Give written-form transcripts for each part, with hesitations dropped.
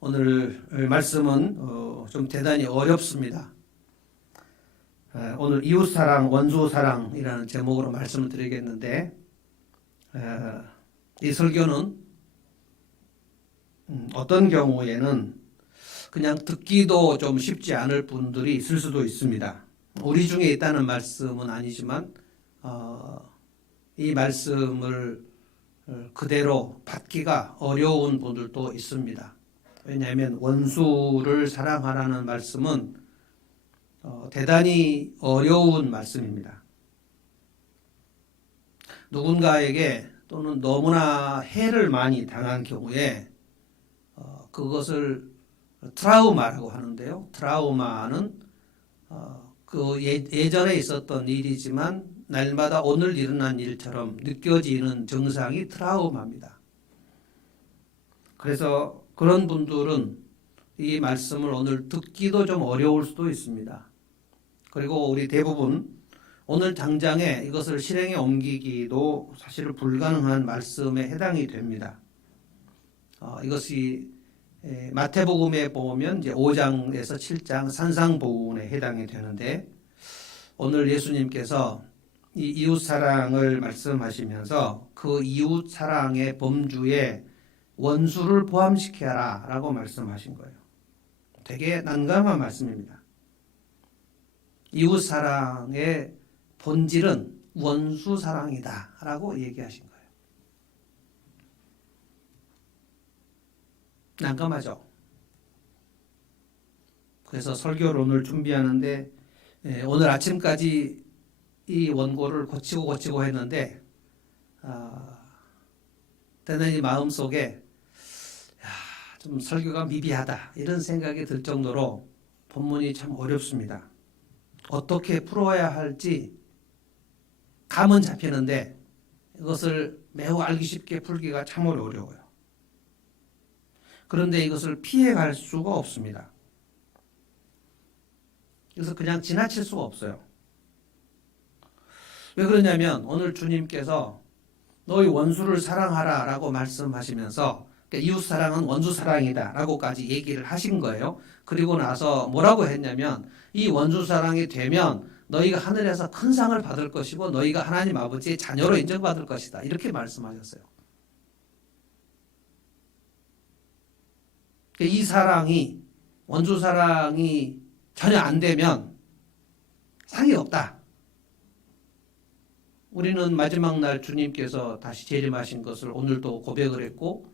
오늘 말씀은 좀 대단히 어렵습니다. 오늘 이웃사랑, 원수사랑이라는 제목으로 말씀을 드리겠는데, 이 설교는 어떤 경우에는 그냥 듣기도 좀 쉽지 않을 분들이 있을 수도 있습니다. 우리 중에 있다는 말씀은 아니지만 이 말씀을 그대로 받기가 어려운 분들도 있습니다. 왜냐하면 원수를 사랑하라는 말씀은 대단히 어려운 말씀입니다. 누군가에게 또는 너무나 해를 많이 당한 경우에 그것을 트라우마라고 하는데요. 트라우마는 그 예전에 있었던 일이지만 날마다 오늘 일어난 일처럼 느껴지는 증상이 트라우마입니다. 그래서 그런 분들은 이 말씀을 오늘 듣기도 좀 어려울 수도 있습니다. 그리고 우리 대부분 오늘 당장에 이것을 실행에 옮기기도 사실 불가능한 말씀에 해당이 됩니다. 이것이 마태복음에 보면 이제 5장에서 7장 산상보훈에 해당이 되는데, 오늘 예수님께서 이 이웃 사랑을 말씀하시면서 그 이웃 사랑의 범주에 원수를 포함시켜라 라고 말씀하신 거예요. 되게 난감한 말씀입니다. 이웃 사랑의 본질은 원수 사랑이다 라고 얘기하신 거예요. 난감하죠. 그래서 설교를 오늘 준비하는데 오늘 아침까지 이 원고를 고치고 했는데 대단히 마음속에 좀 설교가 미비하다 이런 생각이 들 정도로 본문이 참 어렵습니다. 어떻게 풀어야 할지 감은 잡히는데 이것을 매우 알기 쉽게 풀기가 참으로 어려워요. 그런데 이것을 피해갈 수가 없습니다. 그래서 그냥 지나칠 수가 없어요. 왜 그러냐면 오늘 주님께서 너희 원수를 사랑하라 라고 말씀하시면서 이웃 사랑은 원수 사랑이다 라고까지 얘기를 하신 거예요. 그리고 나서 뭐라고 했냐면 이 원수 사랑이 되면 너희가 하늘에서 큰 상을 받을 것이고 너희가 하나님 아버지의 자녀로 인정받을 것이다 이렇게 말씀하셨어요. 이 사랑이 원수 사랑이 전혀 안 되면 상이 없다. 우리는 마지막 날 주님께서 다시 재림하신 것을 오늘도 고백을 했고,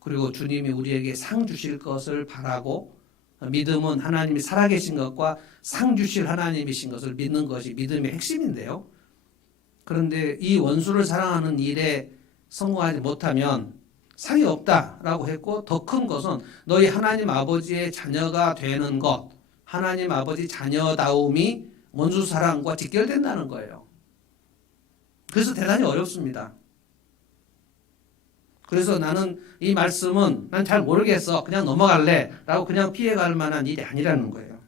그리고 주님이 우리에게 상 주실 것을 바라고, 믿음은 하나님이 살아계신 것과 상 주실 하나님이신 것을 믿는 것이 믿음의 핵심인데요. 그런데 이 원수를 사랑하는 일에 성공하지 못하면 상이 없다라고 했고, 더 큰 것은 너희 하나님 아버지의 자녀가 되는 것, 하나님 아버지 자녀다움이 원수 사랑과 직결된다는 거예요. 그래서 대단히 어렵습니다. 그래서 나는 이 말씀은 난 잘 모르겠어, 그냥 넘어갈래 라고 그냥 피해갈 만한 일이 아니라는 거예요.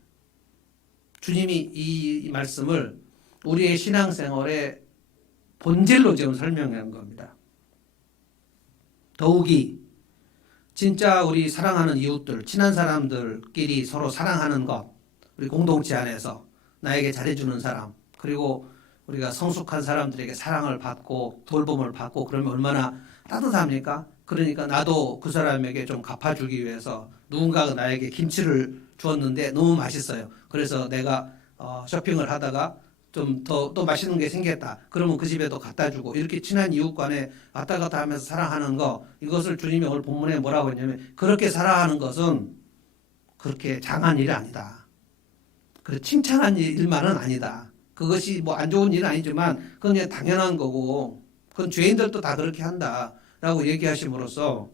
주님이 이 말씀을 우리의 신앙생활의 본질로 지금 설명한 겁니다. 더욱이 진짜 우리 사랑하는 이웃들, 친한 사람들끼리 서로 사랑하는 것, 우리 공동체 안에서 나에게 잘해주는 사람, 그리고 우리가 성숙한 사람들에게 사랑을 받고 돌봄을 받고 그러면 얼마나 따뜻합니까? 그러니까 나도 그 사람에게 좀 갚아주기 위해서 누군가가 나에게 김치를 주었는데 너무 맛있어요. 그래서 내가 쇼핑을 하다가 좀 더 맛있는 게 생겼다. 그러면 그 집에도 갖다 주고, 이렇게 친한 이웃 간에 왔다 갔다 하면서 사랑하는 거, 이것을 주님이 오늘 본문에 뭐라고 했냐면 그렇게 사랑하는 것은 그렇게 장한 일이 아니다. 그래 칭찬한 일만은 아니다. 그것이 뭐 안 좋은 일은 아니지만 그건 그냥 당연한 거고, 그건 죄인들도 다 그렇게 한다라고 얘기하심으로써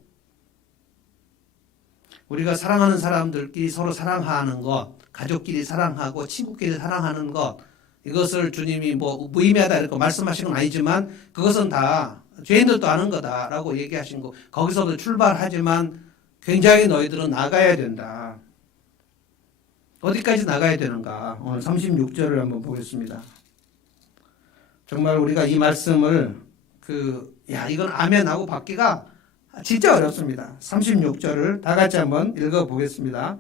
우리가 사랑하는 사람들끼리 서로 사랑하는 것, 가족끼리 사랑하고 친구끼리 사랑하는 것, 이것을 주님이 뭐 무의미하다 이렇게 말씀하신 건 아니지만 그것은 다 죄인들도 아는 거다라고 얘기하신 거, 거기서부터 출발하지만 굉장히 너희들은 나가야 된다. 어디까지 나가야 되는가? 오늘 36절을 한번 보겠습니다. 정말 우리가 이 말씀을 이건 아멘하고 받기가 진짜 어렵습니다. 36절을 다 같이 한번 읽어보겠습니다.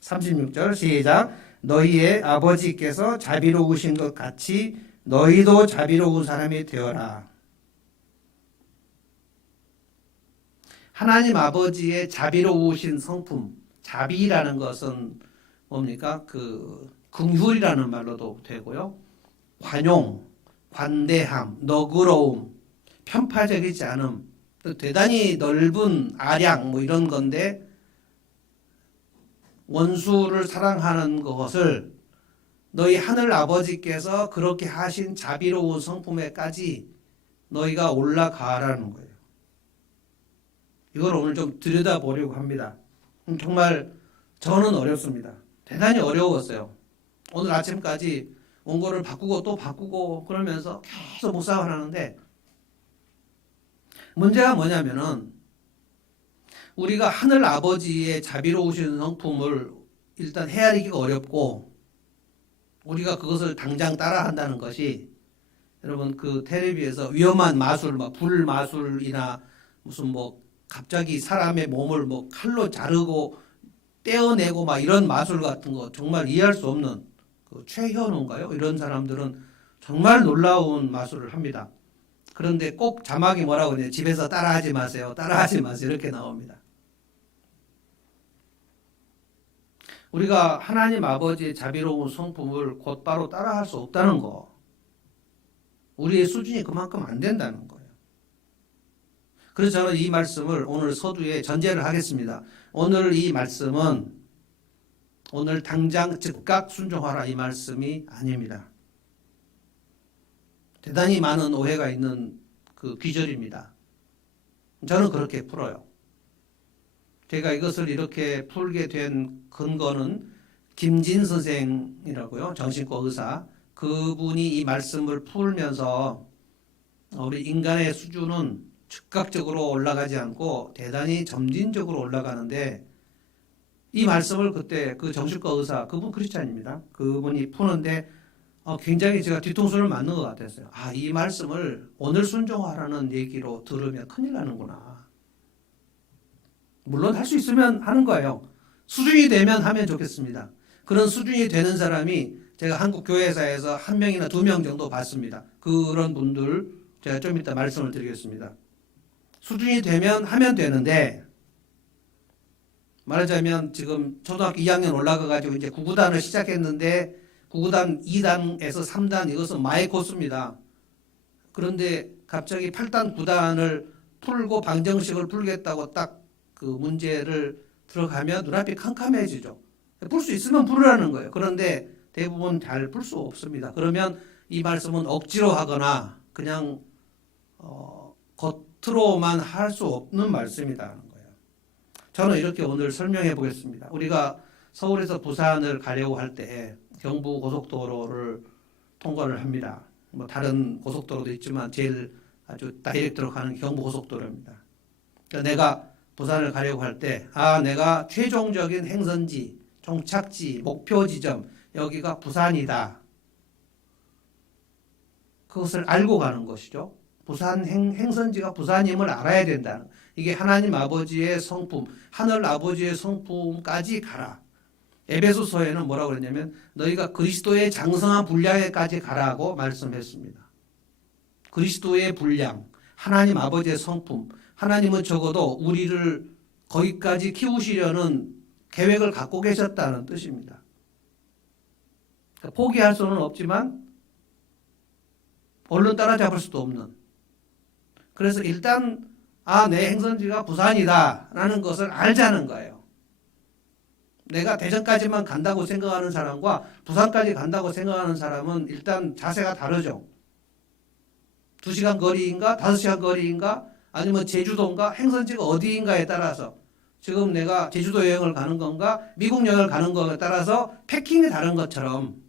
36절 시작. 너희의 아버지께서 자비로우신 것 같이 너희도 자비로운 사람이 되어라. 하나님 아버지의 자비로우신 성품, 자비라는 것은 뭡니까? 긍휼이라는 말로도 되고요. 관용, 관대함, 너그러움, 편파적이지 않음, 대단히 넓은 아량 뭐 이런 건데 원수를 사랑하는 것을 너희 하늘 아버지께서 그렇게 하신 자비로운 성품에까지 너희가 올라가라는 거예요. 이걸 오늘 좀 들여다보려고 합니다. 정말 저는 어렵습니다. 대단히 어려웠어요. 오늘 아침까지 원고를 바꾸고 또 바꾸고 그러면서 계속 묵상을 하는데 문제가 뭐냐면은 우리가 하늘 아버지의 자비로우신 성품을 일단 헤아리기가 어렵고 우리가 그것을 당장 따라한다는 것이 여러분 그 텔레비에서 위험한 마술, 막 불마술이나 무슨 뭐 갑자기 사람의 몸을 뭐 칼로 자르고 떼어내고 막 이런 마술 같은 거 정말 이해할 수 없는 그 최현우인가요? 이런 사람들은 정말 놀라운 마술을 합니다. 그런데 꼭 자막이 뭐라고 하냐? 집에서 따라하지 마세요. 따라하지 마세요. 이렇게 나옵니다. 우리가 하나님 아버지의 자비로운 성품을 곧바로 따라할 수 없다는 거. 우리의 수준이 그만큼 안 된다는 거예요. 그래서 저는 이 말씀을 오늘 서두에 전제를 하겠습니다. 오늘 이 말씀은 오늘 당장 즉각 순종하라 이 말씀이 아닙니다. 대단히 많은 오해가 있는 그 귀절입니다. 저는 그렇게 풀어요. 제가 이것을 이렇게 풀게 된 근거는 김진 선생이라고요. 정신과 의사. 그분이 이 말씀을 풀면서 우리 인간의 수준은 즉각적으로 올라가지 않고 대단히 점진적으로 올라가는데 이 말씀을 그때 그 정신과 의사, 그분 크리스찬입니다. 그분이 푸는데 굉장히 제가 뒤통수를 맞는 것 같았어요. 아, 이 말씀을 오늘 순종하라는 얘기로 들으면 큰일 나는구나. 물론 할 수 있으면 하는 거예요. 수준이 되면 하면 좋겠습니다. 그런 수준이 되는 사람이 제가 한국 교회사에서 한 명이나 두 명 정도 봤습니다. 그런 분들 제가 좀 이따 말씀을 드리겠습니다. 수준이 되면 하면 되는데 말하자면 지금 초등학교 2학년 올라가가지고 이제 구구단을 시작했는데 구구단 2단에서 3단 이것은 마의 코스입니다. 그런데 갑자기 8단 9단을 풀고 방정식을 풀겠다고 딱 그 문제를 들어가면 눈앞이 캄캄해지죠. 풀 수 있으면 풀으라는 거예요. 그런데 대부분 잘 풀 수 없습니다. 그러면 이 말씀은 억지로 하거나 그냥 겉으로만 할 수 없는 말씀이라는 거예요. 저는 이렇게 오늘 설명해 보겠습니다. 우리가 서울에서 부산을 가려고 할 때 경부 고속도로를 통과를 합니다. 뭐 다른 고속도로도 있지만 제일 아주 다이렉트로 가는 경부 고속도로입니다. 그러니까 내가 부산을 가려고 할 때, 내가 최종적인 행선지, 종착지, 목표 지점, 여기가 부산이다. 그것을 알고 가는 것이죠. 부산 행선지가 부산임을 알아야 된다는. 이게 하나님 아버지의 성품, 하늘 아버지의 성품까지 가라. 에베소서에는 뭐라고 그랬냐면 너희가 그리스도의 장성한 분량에까지 가라고 말씀했습니다. 그리스도의 분량, 하나님 아버지의 성품, 하나님은 적어도 우리를 거기까지 키우시려는 계획을 갖고 계셨다는 뜻입니다. 포기할 수는 없지만 얼른 따라잡을 수도 없는. 그래서 일단 내 행선지가 부산이다 라는 것을 알자는 거예요. 내가 대전까지만 간다고 생각하는 사람과 부산까지 간다고 생각하는 사람은 일단 자세가 다르죠. 2시간 거리인가 5시간 거리인가 아니면 제주도인가 행선지가 어디인가에 따라서 지금 내가 제주도 여행을 가는 건가 미국 여행을 가는 거에 따라서 패킹이 다른 것처럼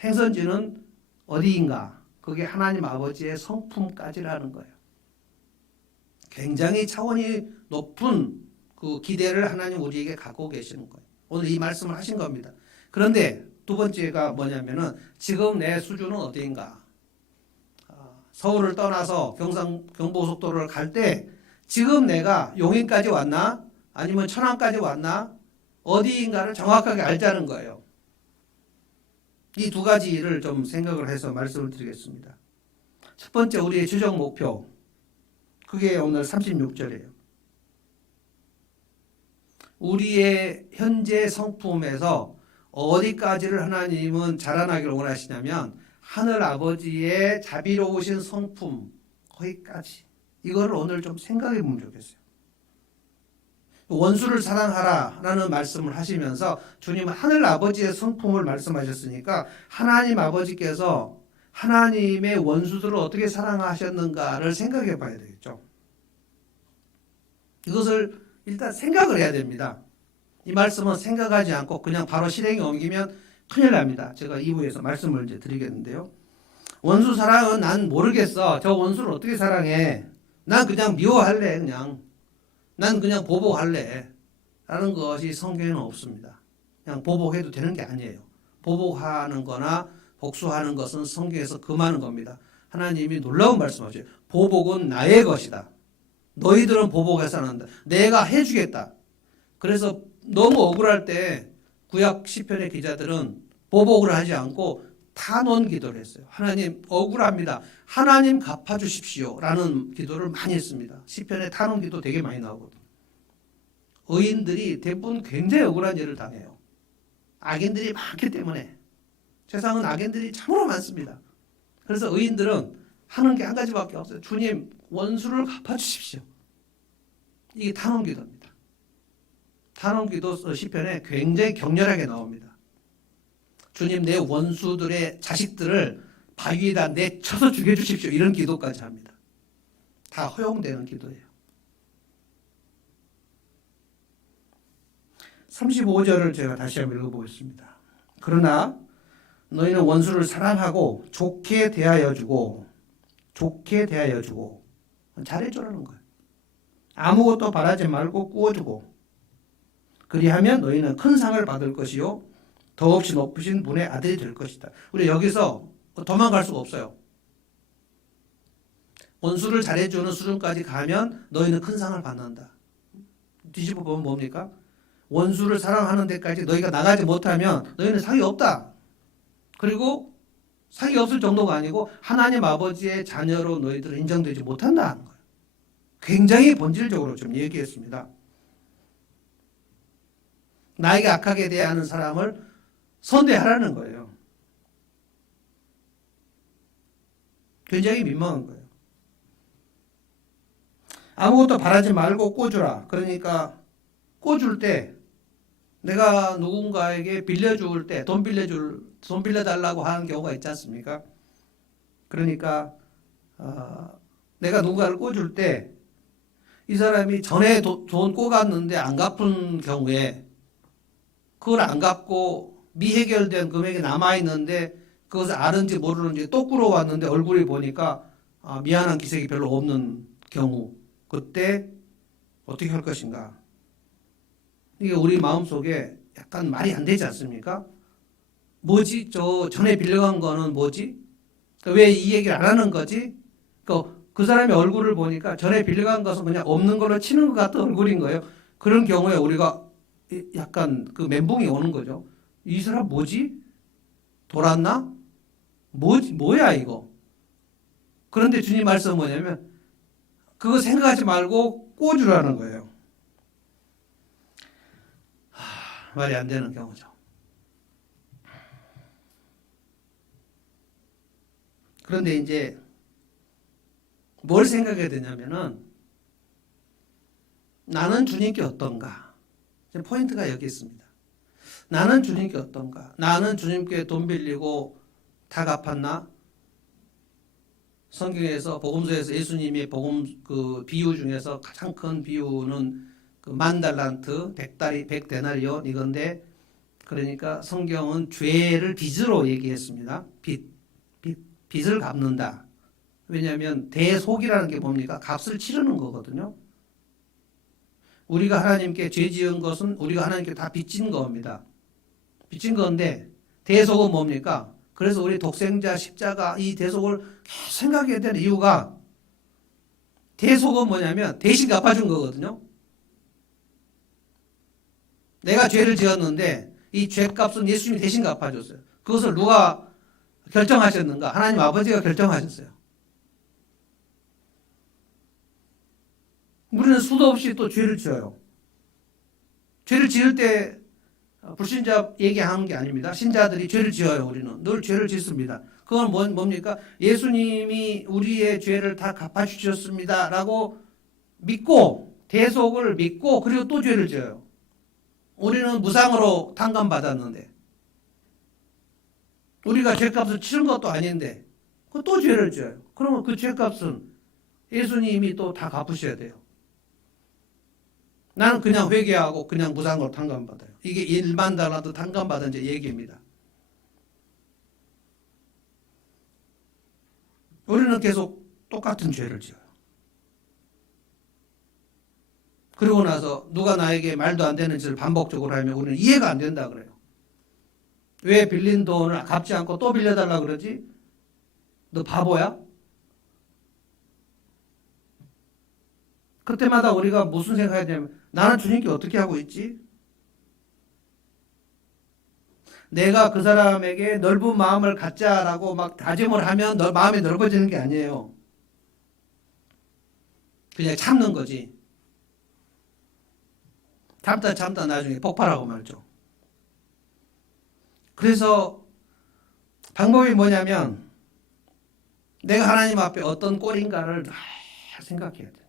행선지는 어디인가 그게 하나님 아버지의 성품까지라는 거예요. 굉장히 차원이 높은 그 기대를 하나님 우리에게 갖고 계시는 거예요. 오늘 이 말씀을 하신 겁니다. 그런데 두 번째가 뭐냐면은 지금 내 수준은 어디인가? 서울을 떠나서 경부고속도로를 갈 때 지금 내가 용인까지 왔나 아니면 천안까지 왔나 어디인가를 정확하게 알자는 거예요. 이 두 가지를 좀 생각을 해서 말씀을 드리겠습니다. 첫 번째 우리의 최종 목표 그게 오늘 36절이에요. 우리의 현재 성품에서 어디까지를 하나님은 자라나기를 원하시냐면 하늘 아버지의 자비로우신 성품 거기까지 이거를 오늘 좀 생각해 보면 좋겠어요. 원수를 사랑하라라는 말씀을 하시면서 주님은 하늘 아버지의 성품을 말씀하셨으니까 하나님 아버지께서 하나님의 원수들을 어떻게 사랑하셨는가를 생각해 봐야 되겠죠. 이것을 일단 생각을 해야 됩니다. 이 말씀은 생각하지 않고 그냥 바로 실행에 옮기면 큰일 납니다. 제가 2부에서 말씀을 이제 드리겠는데요. 원수 사랑은 난 모르겠어. 저 원수를 어떻게 사랑해? 난 그냥 미워할래. 난 그냥 보복할래. 라는 것이 성경에는 없습니다. 그냥 보복해도 되는 게 아니에요. 보복하는 거나 복수하는 것은 성경에서 금하는 겁니다. 하나님이 놀라운 말씀하세요. 보복은 나의 것이다. 너희들은 보복해서는 안 돼. 내가 해주겠다. 그래서 너무 억울할 때 구약 시편의 기자들은 보복을 하지 않고 탄원 기도를 했어요. 하나님 억울합니다. 하나님 갚아주십시오. 라는 기도를 많이 했습니다. 시편에 탄원 기도 되게 많이 나오거든요. 의인들이 대부분 굉장히 억울한 일을 당해요. 악인들이 많기 때문에. 세상은 악인들이 참으로 많습니다. 그래서 의인들은 하는 게 한 가지밖에 없어요. 주님 원수를 갚아주십시오. 이게 탄원 기도입니다. 탄원 기도 시편에 굉장히 격렬하게 나옵니다. 주님 내 원수들의 자식들을 바위에다 내쳐서 죽여주십시오. 이런 기도까지 합니다. 다 허용되는 기도예요. 35절을 제가 다시 한번 읽어보겠습니다. 그러나 너희는 원수를 사랑하고 좋게 대하여 주고 잘해주라는 거예요. 아무것도 바라지 말고 꾸어주고 그리하면 너희는 큰 상을 받을 것이요 더없이 높으신 분의 아들이 될 것이다. 우리 여기서 도망갈 수가 없어요. 원수를 잘해주는 수준까지 가면 너희는 큰 상을 받는다. 뒤집어 보면 뭡니까? 원수를 사랑하는 데까지 너희가 나가지 못하면 너희는 상이 없다. 그리고 상이 없을 정도가 아니고 하나님 아버지의 자녀로 너희들은 인정되지 못한다는 거예요. 굉장히 본질적으로 좀 얘기했습니다. 나에게 악하게 대하는 사람을 선대하라는 거예요. 굉장히 민망한 거예요. 아무것도 바라지 말고 꿔주라. 그러니까 꿔줄 때 내가 누군가에게 빌려줄 때 돈 빌려달라고 하는 경우가 있지 않습니까? 그러니까 내가 누군가를 꿔줄 때 이 사람이 전에 돈 꿔갔는데 안 갚은 경우에 그걸 안 갚고 미해결된 금액이 남아있는데 그것을 아는지 모르는지 또 끌어왔는데 얼굴이 보니까 미안한 기색이 별로 없는 경우 그때 어떻게 할 것인가? 이게 우리 마음속에 약간 말이 안 되지 않습니까? 뭐지? 저 전에 빌려간 거는 뭐지? 왜 이 얘기를 안 하는 거지? 그 사람의 얼굴을 보니까 전에 빌려간 것은 그냥 없는 걸로 치는 것 같은 얼굴인 거예요. 그런 경우에 우리가 약간 그 멘붕이 오는 거죠. 이 사람 뭐지? 돌았나? 뭐야 이거? 그런데 주님 말씀은 뭐냐면 그거 생각하지 말고 꿔주라는 거예요. 말이 안 되는 경우죠. 그런데 이제 뭘 생각해야 되냐면은 나는 주님께 어떤가? 포인트가 여기 있습니다. 나는 주님께 어떤가? 나는 주님께 돈 빌리고 다 갚았나? 성경에서 복음서에서 예수님의 복음 그 비유 중에서 가장 큰 비유는 그 10,000달란트 100데나리온 이건데 그러니까 성경은 죄를 빚으로 얘기했습니다. 빚을 갚는다. 왜냐하면 대속이라는 게 뭡니까? 값을 치르는 거거든요. 우리가 하나님께 죄 지은 것은 우리가 하나님께 다 빚진 겁니다. 빚진 건데 대속은 뭡니까? 그래서 우리 독생자, 십자가 이 대속을 계속 생각해야 되는 이유가 대속은 뭐냐면 대신 갚아준 거거든요. 내가 죄를 지었는데 이 죄값은 예수님이 대신 갚아줬어요. 그것을 누가 결정하셨는가? 하나님 아버지가 결정하셨어요. 우리는 수도 없이 또 죄를 지어요. 죄를 지을 때 불신자 얘기하는 게 아닙니다. 신자들이 죄를 지어요. 우리는 늘 죄를 짓습니다. 그건 뭡니까? 예수님이 우리의 죄를 다 갚아주셨습니다 라고 믿고 대속을 믿고 그리고 또 죄를 지어요. 우리는 무상으로 탕감받았는데 우리가 죄값을 치른 것도 아닌데 또 죄를 지어요. 그러면 그 죄값은 예수님이 또 다 갚으셔야 돼요. 나는 그냥 회개하고 그냥 무상으로 탕감받아요. 이게 1만 달러도 탕감받은 얘기입니다. 우리는 계속 똑같은 죄를 지어요. 그러고 나서 누가 나에게 말도 안 되는 짓을 반복적으로 하면 우리는 이해가 안 된다 그래요. 왜 빌린 돈을 갚지 않고 또 빌려달라 그러지? 너 바보야? 그때마다 우리가 무슨 생각해야 되냐면 나는 주님께 어떻게 하고 있지? 내가 그 사람에게 넓은 마음을 갖자라고 막 다짐을 하면 마음이 넓어지는 게 아니에요. 그냥 참는 거지. 참다 나중에 폭발하고 말죠. 그래서 방법이 뭐냐면 내가 하나님 앞에 어떤 꼴인가를 잘 생각해야 돼요.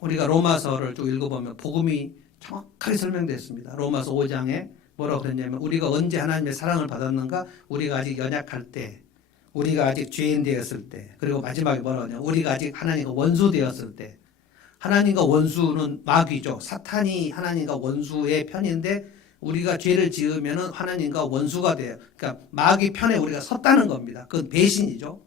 우리가 로마서를 쭉 읽어보면 복음이 정확하게 설명되어 습니다. 로마서 5장에 뭐라고 했냐면 우리가 언제 하나님의 사랑을 받았는가? 우리가 아직 연약할 때, 우리가 아직 죄인 되었을 때, 그리고 마지막에 뭐라고 하냐면 우리가 아직 하나님과 원수 되었을 때. 하나님과 원수는 마귀죠. 사탄이 하나님과 원수의 편인데 우리가 죄를 지으면 하나님과 원수가 돼요. 그러니까 마귀 편에 우리가 섰다는 겁니다. 그건 배신이죠.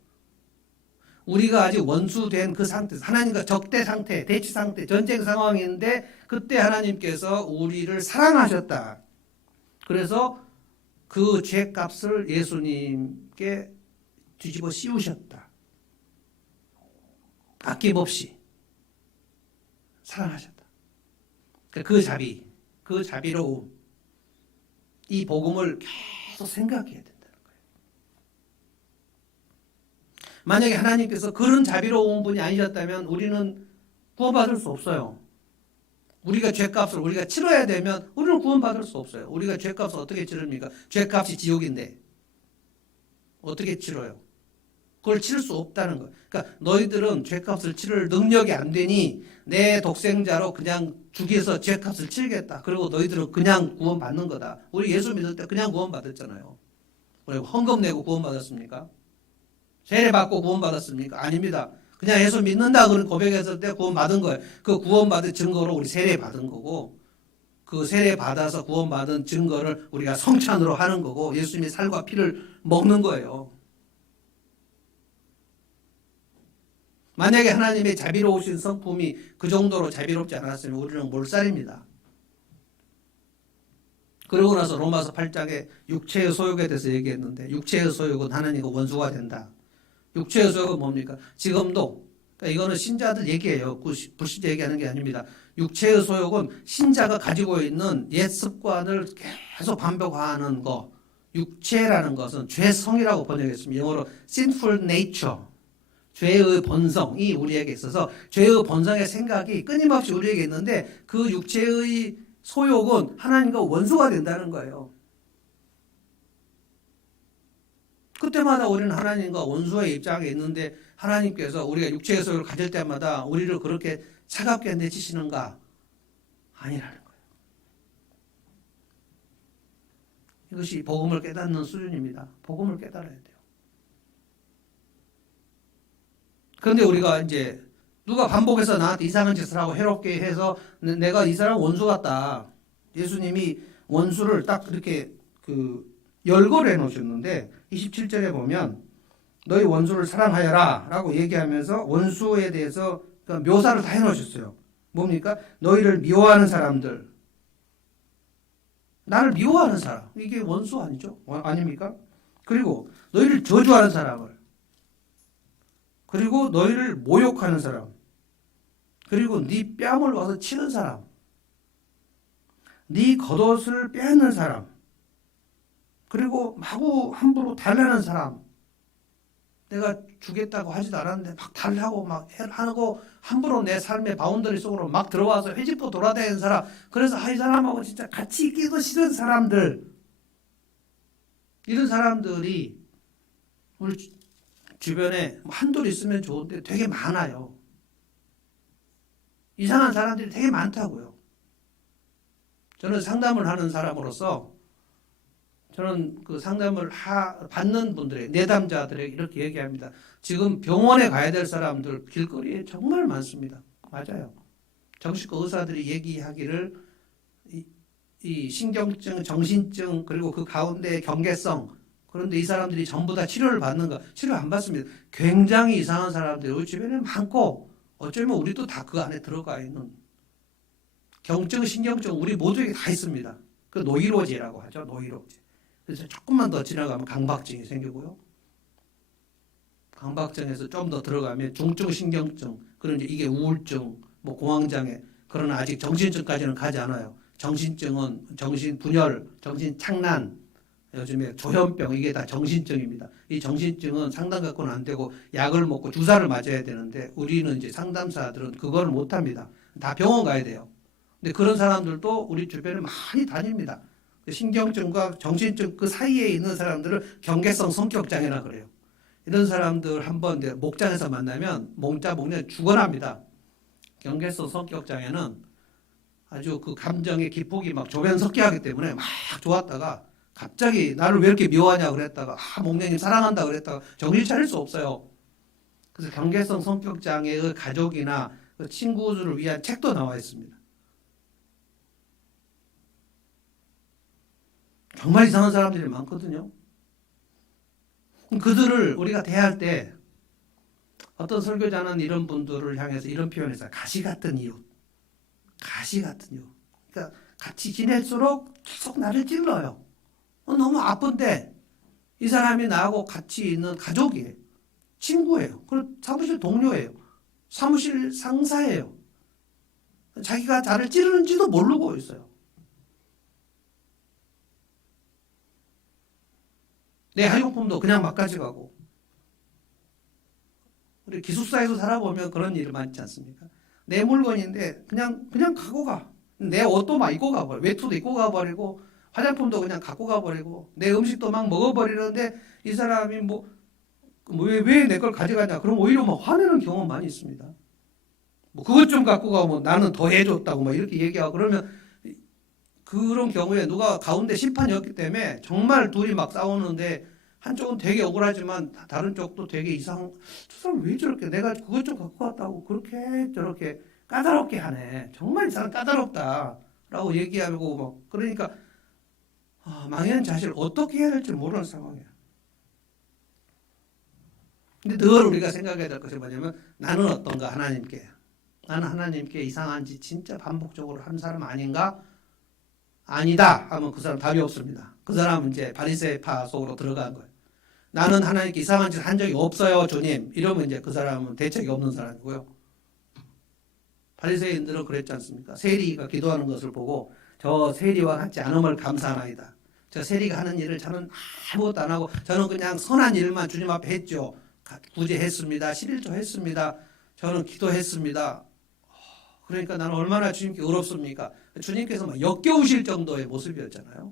우리가 아직 원수된 그 상태, 하나님과 적대 상태, 대치 상태, 전쟁 상황인데 그때 하나님께서 우리를 사랑하셨다. 그래서 그 죄값을 예수님께 뒤집어 씌우셨다. 아낌없이 사랑하셨다. 그 자비, 그 자비로움, 이 복음을 계속 생각해야 된다는 거예요. 만약에 하나님께서 그런 자비로운 분이 아니셨다면 우리는 구원받을 수 없어요. 우리가 죄값을 우리가 치러야 되면 우리는 구원받을 수 없어요. 우리가 죄값을 어떻게 치릅니까? 죄값이 지옥인데 어떻게 치러요? 그걸 치를 수 없다는 거예요. 그러니까 너희들은 죄값을 치를 능력이 안 되니 내 독생자로 그냥 죽여서 죄값을 치르겠다. 그리고 너희들은 그냥 구원받는 거다. 우리 예수 믿을 때 그냥 구원받았잖아요. 우리 헌금 내고 구원받았습니까? 세례 받고 구원받았습니까? 아닙니다. 그냥 예수 믿는다 그런 고백했을 때 구원받은 거예요. 그 구원받은 증거로 우리 세례 받은 거고 그 세례 받아서 구원받은 증거를 우리가 성찬으로 하는 거고 예수님의 살과 피를 먹는 거예요. 만약에 하나님의 자비로우신 성품이 그 정도로 자비롭지 않았으면 우리는 몰살입니다. 그러고 나서 로마서 8장에 육체의 소욕에 대해서 얘기했는데 육체의 소욕은 하나님과 원수가 된다. 육체의 소욕은 뭡니까? 지금도 그러니까 이거는 신자들 얘기예요. 불신자 얘기하는 게 아닙니다. 육체의 소욕은 신자가 가지고 있는 옛 습관을 계속 반복하는 거. 육체라는 것은 죄성이라고 번역했습니다. 영어로 sinful nature. 죄의 본성이 우리에게 있어서 죄의 본성의 생각이 끊임없이 우리에게 있는데 그 육체의 소욕은 하나님과 원수가 된다는 거예요. 그때마다 우리는 하나님과 원수의 입장에 있는데 하나님께서 우리가 육체의 소욕을 가질 때마다 우리를 그렇게 차갑게 내치시는가? 아니라는 거예요. 이것이 복음을 깨닫는 수준입니다. 복음을 깨달아야 돼요. 그런데 우리가 이제 누가 반복해서 나한테 이상한 짓을 하고 해롭게 해서 내가 이 사람 원수 같다. 예수님이 원수를 딱 이렇게 열거를 해놓으셨는데 27절에 보면 너희 원수를 사랑하여라 라고 얘기하면서 원수에 대해서 묘사를 다 해놓으셨어요. 뭡니까? 너희를 미워하는 사람들, 나를 미워하는 사람, 이게 원수 아니죠? 아닙니까? 그리고 너희를 저주하는 사람을, 그리고 너희를 모욕하는 사람, 그리고 네 뺨을 와서 치는 사람, 네 겉옷을 빼앗는 사람, 그리고 마구 함부로 달라는 사람, 내가 주겠다고 하지도 않았는데 막 달라고 막 하고 함부로 내 삶의 바운더리 속으로 막 들어와서 회집도 돌아다니는 사람, 그래서 이 사람하고 진짜 같이 있기도 싫은 사람들, 이런 사람들이 우리 주변에 한둘 있으면 좋은데 되게 많아요. 이상한 사람들이 되게 많다고요. 저는 상담을 하는 사람으로서 저는 그 상담을 받는 분들의 내담자들에게 이렇게 얘기합니다. 지금 병원에 가야 될 사람들 길거리에 정말 많습니다. 맞아요. 정신과 의사들이 얘기하기를 이 신경증, 정신증, 그리고 그 가운데 경계성, 그런데 이 사람들이 전부 다 치료를 받는가? 치료 안 받습니다. 굉장히 이상한 사람들이 우리 주변에 많고 어쩌면 우리도 다 그 안에 들어가 있는 경증, 신경증 우리 모두에게 다 있습니다. 그 노이로제라고 하죠. 노이로제. 그래서 조금만 더 지나가면 강박증이 생기고요. 강박증에서 좀 더 들어가면 중증 신경증, 그런 이게 우울증, 뭐 공황장애, 그러나 아직 정신증까지는 가지 않아요. 정신증은 정신분열, 정신착란, 요즘에 조현병, 이게 다 정신증입니다. 이 정신증은 상담 갖고는 안 되고 약을 먹고 주사를 맞아야 되는데 우리는 이제 상담사들은 그걸 못 합니다. 다 병원 가야 돼요. 근데 그런 사람들도 우리 주변에 많이 다닙니다. 신경증과 정신증 그 사이에 있는 사람들을 경계성 성격장애라 그래요. 이런 사람들 한번 목장에서 만나면 목장 죽어납니다. 경계성 성격장애는 아주 그 감정의 기폭이 막 조변석기 하기 때문에 막 좋았다가 갑자기 나를 왜 이렇게 미워하냐 그랬다가 목장님 사랑한다 그랬다가 정신 차릴 수 없어요. 그래서 경계성 성격장애의 가족이나 그 친구들을 위한 책도 나와 있습니다. 정말 이상한 사람들이 많거든요. 그들을 우리가 대할 때 어떤 설교자는 이런 분들을 향해서 이런 표현을 했어요. 가시 같은 이웃. 가시 같은 이웃. 그러니까 같이 지낼수록 계속 나를 찔러요. 너무 아픈데 이 사람이 나하고 같이 있는 가족이에요. 친구예요. 그리고 사무실 동료예요. 사무실 상사예요. 자기가 나를 찌르는지도 모르고 있어요. 내 학용품도 그냥 막 가져가고. 우리 기숙사에서 살아보면 그런 일 많지 않습니까? 내 물건인데 그냥 갖고 가. 내 옷도 막 입고 가버려. 외투도 입고 가버리고 화장품도 그냥 갖고 가버리고 내 음식도 막 먹어버리는데 이 사람이 왜 내 걸 가져가냐? 그럼 오히려 막 화내는 경우 많이 있습니다. 그것 좀 갖고 가면 나는 더 해줬다고 막 이렇게 얘기하고 그러면 그런 경우에 누가 가운데 심판이었기 때문에 정말 둘이 막 싸우는데 한쪽은 되게 억울하지만 다른 쪽도 되게 저 사람 왜 저렇게 내가 그것 좀 갖고 왔다고 그렇게 저렇게 까다롭게 하네. 정말 이 사람 까다롭다라고 얘기하고 막 그러니까 망연자실 어떻게 해야 될지 모르는 상황이에요. 근데 늘 우리가 생각해야 될 것이 뭐냐면 나는 어떤가 하나님께. 나는 하나님께 이상한 짓 진짜 반복적으로 하는 사람 아닌가? 아니다 하면 그 사람 답이 없습니다. 그 사람은 이제 바리새파 속으로 들어간 거예요. 나는 하나님께 이상한 짓 한 적이 없어요, 주님. 이러면 이제 그 사람은 대책이 없는 사람이고요. 바리새인들은 그랬지 않습니까? 세리가 기도하는 것을 보고 저 세리와 같지 않음을 감사하나이다. 저 세리가 하는 일을 저는 아무것도 안 하고 저는 그냥 선한 일만 주님 앞에 했죠. 구제했습니다. 11조 했습니다. 저는 기도했습니다. 그러니까 나는 얼마나 주님께 의롭습니까? 주님께서 막 역겨우실 정도의 모습이었잖아요.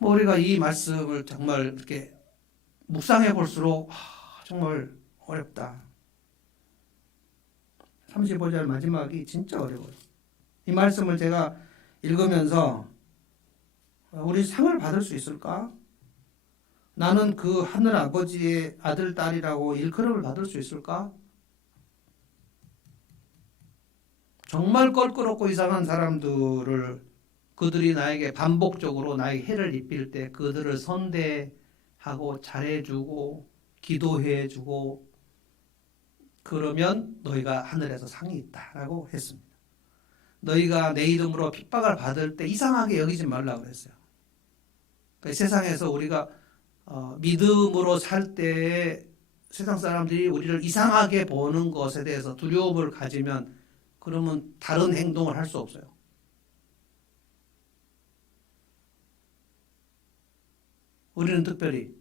우리가 이 말씀을 정말 이렇게 묵상해 볼수록 정말 어렵다. 35절 마지막이 진짜 어려워요. 이 말씀을 제가 읽으면서 우리 상을 받을 수 있을까? 나는 그 하늘 아버지의 아들, 딸이라고 일컬음을 받을 수 있을까? 정말 껄끄럽고 이상한 사람들을 그들이 나에게 반복적으로 나에게 해를 입힐 때 그들을 선대하고 잘해주고 기도해주고 그러면 너희가 하늘에서 상이 있다라고 했습니다. 너희가 내 이름으로 핍박을 받을 때 이상하게 여기지 말라 그랬어요. 그러니까 세상에서 우리가 믿음으로 살 때에 세상 사람들이 우리를 이상하게 보는 것에 대해서 두려움을 가지면 그러면 다른 행동을 할 수 없어요. 우리는 특별히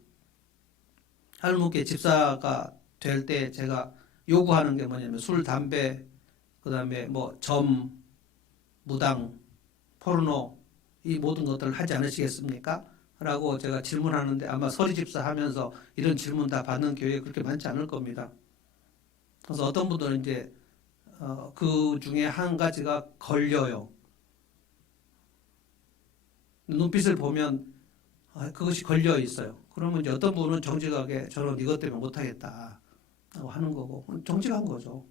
할묵계 집사가 될 때 제가 요구하는 게 뭐냐면 술, 담배, 그다음에 뭐 무당, 포르노 이 모든 것들을 하지 않으시겠습니까? 라고 제가 질문하는데 아마 서리 집사 하면서 이런 질문 다 받는 교회 그렇게 많지 않을 겁니다. 그래서 어떤 분들은 이제 그 중에 한 가지가 걸려요. 눈빛을 보면 그것이 걸려 있어요. 그러면 이제 어떤 분은 정직하게 저는 이것 때문에 못하겠다 하는 거고 정직한 거죠.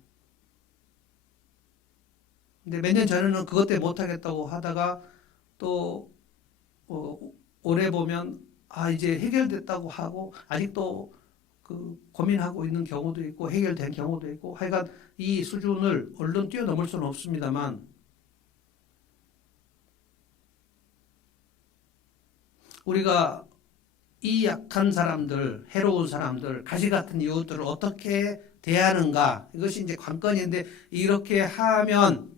근데 몇 년 전에는 그것 때문에 못하겠다고 하다가 또 올해 보면 이제 해결됐다고 하고 아직도 그 고민하고 있는 경우도 있고 해결된 경우도 있고 하여간 이 수준을 얼른 뛰어넘을 수는 없습니다만 우리가 이 약한 사람들, 해로운 사람들, 가시 같은 이웃들을 어떻게 대하는가 이것이 이제 관건인데 이렇게 하면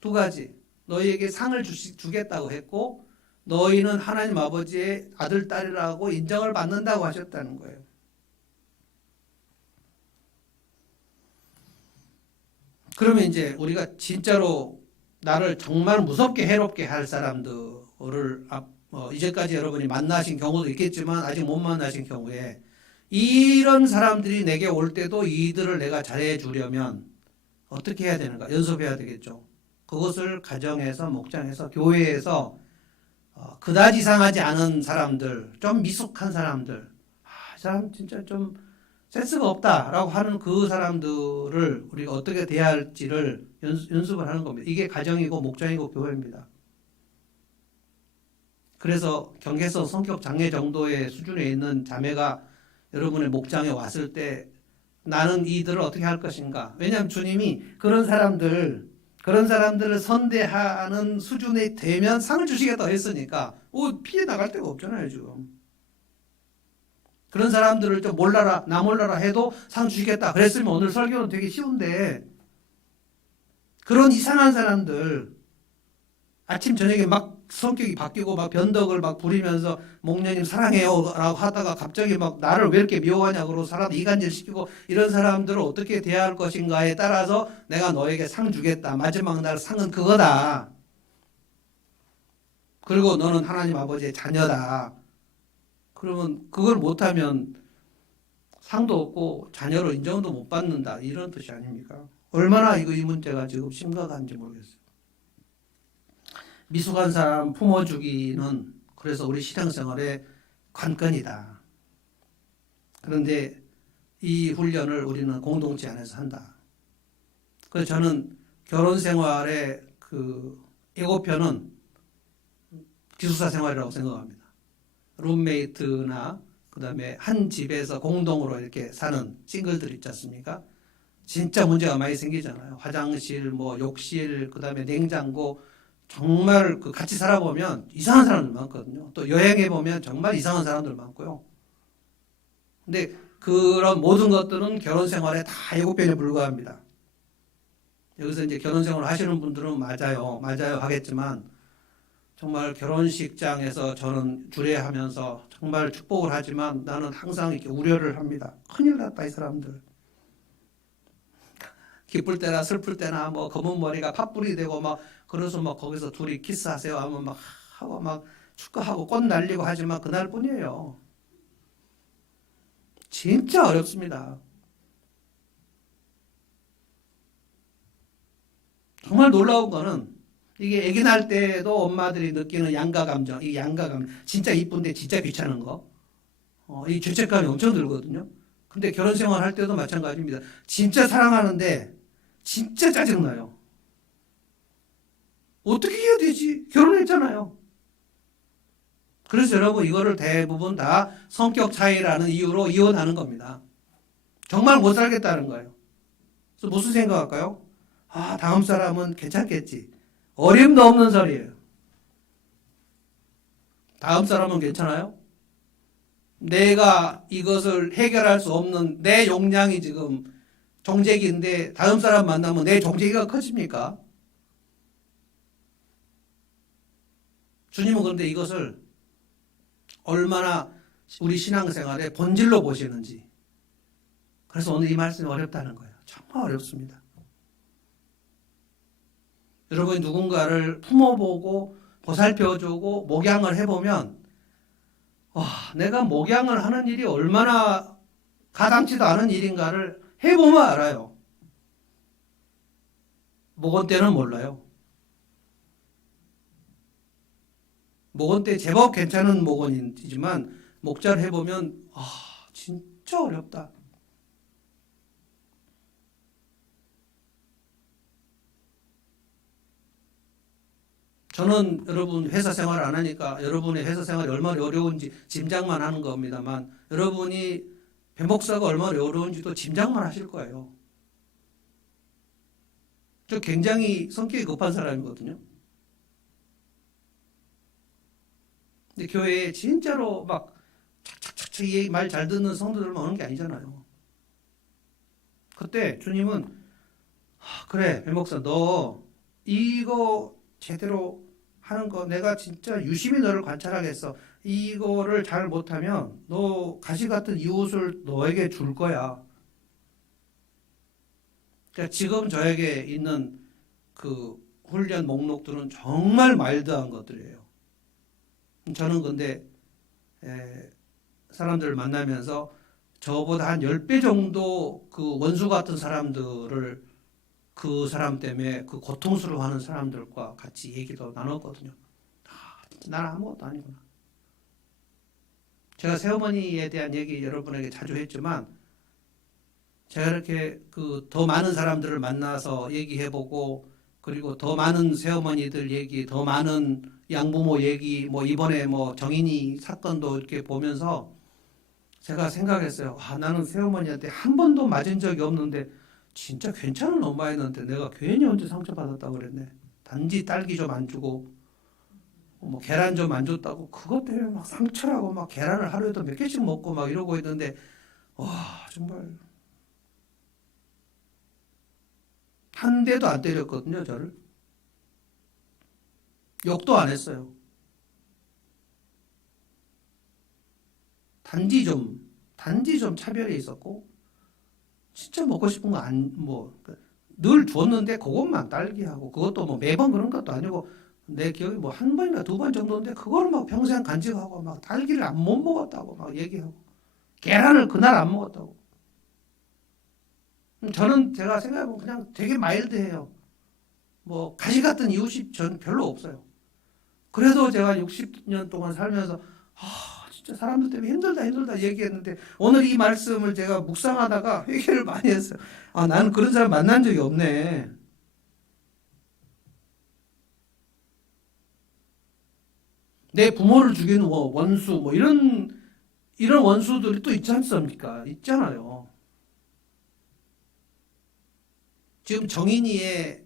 두 가지 너희에게 상을 주겠다고 했고 너희는 하나님 아버지의 아들, 딸이라고 인정을 받는다고 하셨다는 거예요. 그러면 이제 우리가 진짜로 나를 정말 무섭게 해롭게 할 사람들을 이제까지 여러분이 만나신 경우도 있겠지만 아직 못 만나신 경우에 이런 사람들이 내게 올 때도 이들을 내가 잘해 주려면 어떻게 해야 되는가? 연습해야 되겠죠. 그것을 가정에서, 목장에서, 교회에서 그다지 이상하지 않은 사람들, 좀 미숙한 사람들, 이 사람 진짜 좀 센스가 없다라고 하는 그 사람들을 우리가 어떻게 대할지를 연습을 하는 겁니다. 이게 가정이고 목장이고 교회입니다. 그래서 경계성 성격 장애 정도의 수준에 있는 자매가 여러분의 목장에 왔을 때 나는 이들을 어떻게 할 것인가? 왜냐하면 주님이 그런 사람들을 선대하는 수준에 되면 상을 주시겠다고 했으니까 피해 나갈 데가 없잖아요 지금. 그런 사람들을 좀 나 몰라라 해도 상 주시겠다 그랬으면 오늘 설교는 되게 쉬운데 그런 이상한 사람들 아침 저녁에 막 성격이 바뀌고 막 변덕을 막 부리면서 목녀님 사랑해요 라고 하다가 갑자기 막 나를 왜 이렇게 미워하냐 그러고 사람들 이간질 시키고 이런 사람들을 어떻게 대할 것인가에 따라서 내가 너에게 상 주겠다. 마지막 날 상은 그거다. 그리고 너는 하나님 아버지의 자녀다. 그러면 그걸 못하면 상도 없고 자녀로 인정도 못 받는다. 이런 뜻이 아닙니까? 얼마나 이 문제가 지금 심각한지 모르겠어요. 미숙한 사람 품어주기는 그래서 우리 신앙생활의 관건이다. 그런데 이 훈련을 우리는 공동체 안에서 한다. 그래서 저는 결혼 생활의 그 예고편은 기숙사 생활이라고 생각합니다. 룸메이트나 그다음에 한 집에서 공동으로 이렇게 사는 싱글들 있지 않습니까? 진짜 문제가 많이 생기잖아요. 화장실, 욕실, 그다음에 냉장고 정말 같이 살아보면 이상한 사람들 많거든요. 또 여행해 보면 정말 이상한 사람들 많고요. 근데 그런 모든 것들은 결혼 생활에 다 예고편에 불과합니다. 여기서 이제 결혼 생활을 하시는 분들은 맞아요 하겠지만 정말 결혼식장에서 저는 주례하면서 정말 축복을 하지만 나는 항상 이렇게 우려를 합니다. 큰일 났다 이 사람들. 기쁠 때나 슬플 때나 검은 머리가 팥불이 되고 그래서 거기서 둘이 키스하세요 하면 하고 축하하고 꽃 날리고 하지만 그날뿐이에요. 진짜 어렵습니다. 정말 놀라운 거는 이게 아기 낳을 때도 엄마들이 느끼는 양가 감정, 이 양가 감정 진짜 이쁜데 진짜 귀찮은 거, 이 죄책감이 엄청 들거든요. 근데 결혼 생활 할 때도 마찬가지입니다. 진짜 사랑하는데 진짜 짜증나요. 어떻게 해야 되지? 결혼했잖아요. 그래서 여러분 이거를 대부분 다 성격 차이라는 이유로 이혼하는 겁니다. 정말 못 살겠다는 거예요. 그래서 무슨 생각할까요? 아, 다음 사람은 괜찮겠지. 어림도 없는 소리예요. 다음 사람은 괜찮아요? 내가 이것을 해결할 수 없는 내 용량이 지금 종재기인데 다음 사람 만나면 내 종재기가 커집니까? 주님은 그런데 이것을 얼마나 우리 신앙생활의 본질로 보시는지. 그래서 오늘 이 말씀이 어렵다는 거예요. 정말 어렵습니다. 여러분이 누군가를 품어보고 보살펴주고 목양을 해보면 와, 내가 목양을 하는 일이 얼마나 가당치도 않은 일인가를 해보면 알아요. 목원 때는 몰라요. 목원 때 제법 괜찮은 목원이지만 목자를 해보면 아, 진짜 어렵다. 저는 여러분 회사 생활 안 하니까 여러분의 회사 생활이 얼마나 어려운지 짐작만 하는 겁니다만 여러분이 배목사가 얼마나 어려운지도 짐작만 하실 거예요. 저 굉장히 성격이 급한 사람이거든요. 근데 교회에 진짜로 막 착착착착 말 잘 듣는 성도들만 오는 게 아니잖아요. 그때 주님은 그래 배목사 너 이거 제대로 하는 거 내가 진짜 유심히 너를 관찰하겠어. 이거를 잘 못하면 너 가시 같은 이웃을 너에게 줄 거야. 그러니까 지금 저에게 있는 그 훈련 목록들은 정말 마일드한 것들이에요. 저는 근데 사람들을 만나면서 저보다 한 10배 정도 그 원수 같은 사람들을 그 사람 때문에 그 고통스러워하는 사람들과 같이 얘기도 나눴거든요. 나는 아무것도 아니구나. 제가 새어머니에 대한 얘기 여러분에게 자주 했지만 제가 이렇게 그 더 많은 사람들을 만나서 얘기해보고 그리고 더 많은 새어머니들 얘기, 더 많은 양부모 얘기, 뭐 이번에 뭐 정인이 사건도 이렇게 보면서 제가 생각했어요. 나는 새어머니한테 한 번도 맞은 적이 없는데 진짜 괜찮은 엄마였는데 내가 괜히 언제 상처받았다고 그랬네. 단지 딸기 좀 안 주고 뭐 계란 좀 안 줬다고 그것 때문에 막 상처라고 막 계란을 하루에도 몇 개씩 먹고 막 이러고 있는데 와 정말 한 대도 안 때렸거든요 저를. 욕도 안 했어요. 단지 좀 차별이 있었고 진짜 먹고 싶은 거 안 뭐 늘 줬는데 그것만 딸기하고 그것도 뭐 매번 그런 것도 아니고 내 기억에 뭐 한 번이나 두 번 정도인데 그걸 막 평생 간직하고 막 딸기를 안 못 먹었다고 막 얘기하고 계란을 그날 안 먹었다고. 저는 제가 생각해보면 그냥 되게 마일드해요. 뭐 가시 같은 이웃이 저는 별로 없어요. 그래도 제가 60년 동안 살면서 진짜 사람들 때문에 힘들다 얘기했는데 오늘 이 말씀을 제가 묵상하다가 회개를 많이 했어요. 나는 그런 사람 만난 적이 없네. 내 부모를 죽이는 원수 뭐 이런 원수들이 또 있지 않습니까? 있잖아요. 지금 정인이의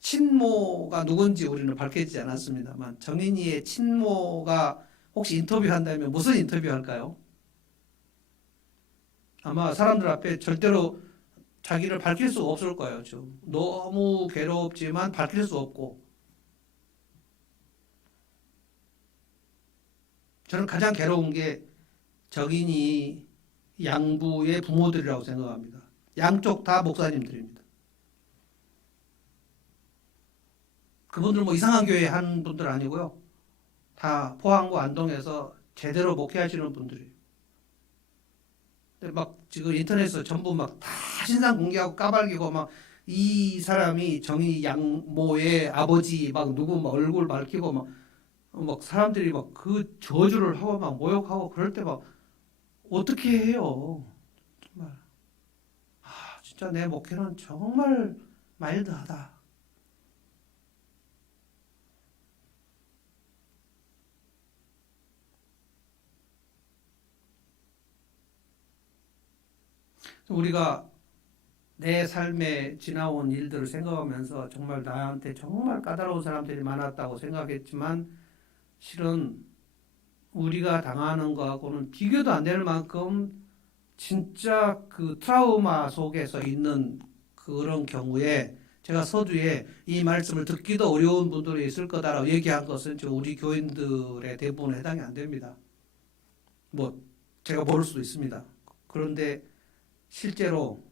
친모가 누군지 우리는 밝혀지지 않았습니다만 정인이의 친모가 혹시 인터뷰한다면 무슨 인터뷰할까요? 아마 사람들 앞에 절대로 자기를 밝힐 수 없을 거예요. 좀 너무 괴롭지만 밝힐 수 없고 저는 가장 괴로운 게 정인이 양부의 부모들이라고 생각합니다. 양쪽 다 목사님들입니다. 그분들 뭐 이상한 교회 한 분들 아니고요. 다 포항구 안동에서 제대로 목회하시는 분들이에요. 근데 막 지금 인터넷에서 전부 막 다 신상 공개하고 까발리고 막 이 사람이 정의 양모의 아버지 막 누구 막 얼굴 밝히고 막 사람들이 막 그 저주를 하고 막 모욕하고 그럴 때 막 어떻게 해요? 정말 진짜 내 목회는 정말 마일드하다. 우리가 내 삶에 지나온 일들을 생각하면서 정말 나한테 정말 까다로운 사람들이 많았다고 생각했지만 실은 우리가 당하는 거하고는 비교도 안 될 만큼 진짜 그 트라우마 속에서 있는 그런 경우에 제가 서두에 이 말씀을 듣기도 어려운 분들이 있을 거다라고 얘기한 것은 지금 우리 교인들의 대부분 해당이 안 됩니다. 뭐 제가 모를 수도 있습니다. 그런데 실제로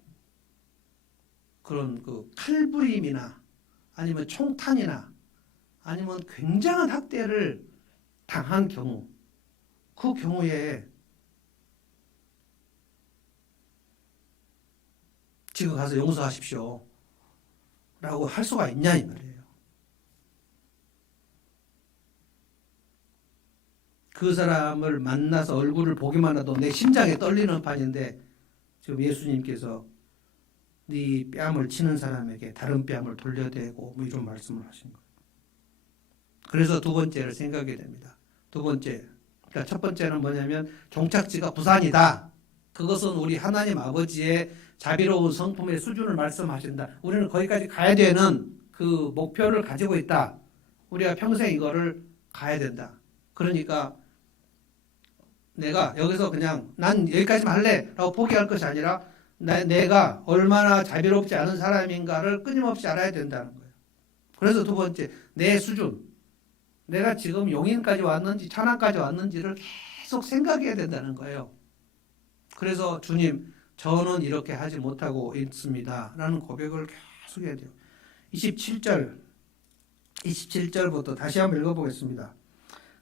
그런 그 칼부림이나 아니면 총탄이나 아니면 굉장한 학대를 당한 경우, 그 경우에 지금 가서 용서하십시오 라고 할 수가 있냐 이 말이에요. 그 사람을 만나서 얼굴을 보기만 해도 내 심장이 떨리는 판인데 지금 예수님께서 네 뺨을 치는 사람에게 다른 뺨을 돌려대고 뭐 이런 말씀을 하신 거예요. 그래서 두 번째를 생각하게 됩니다. 두 번째, 그러니까 첫 번째는 뭐냐면 종착지가 부산이다. 그것은 우리 하나님 아버지의 자비로운 성품의 수준을 말씀하신다. 우리는 거기까지 가야 되는 그 목표를 가지고 있다. 우리가 평생 이거를 가야 된다. 그러니까 내가 여기서 그냥 난 여기까지만 할래 라고 포기할 것이 아니라 내가 얼마나 자비롭지 않은 사람인가를 끊임없이 알아야 된다는 거예요. 그래서 두 번째, 내 수준. 내가 지금 용인까지 왔는지 천안까지 왔는지를 계속 생각해야 된다는 거예요. 그래서 주님, 저는 이렇게 하지 못하고 있습니다 라는 고백을 계속 해야 돼요. 27절부터 다시 한번 읽어보겠습니다.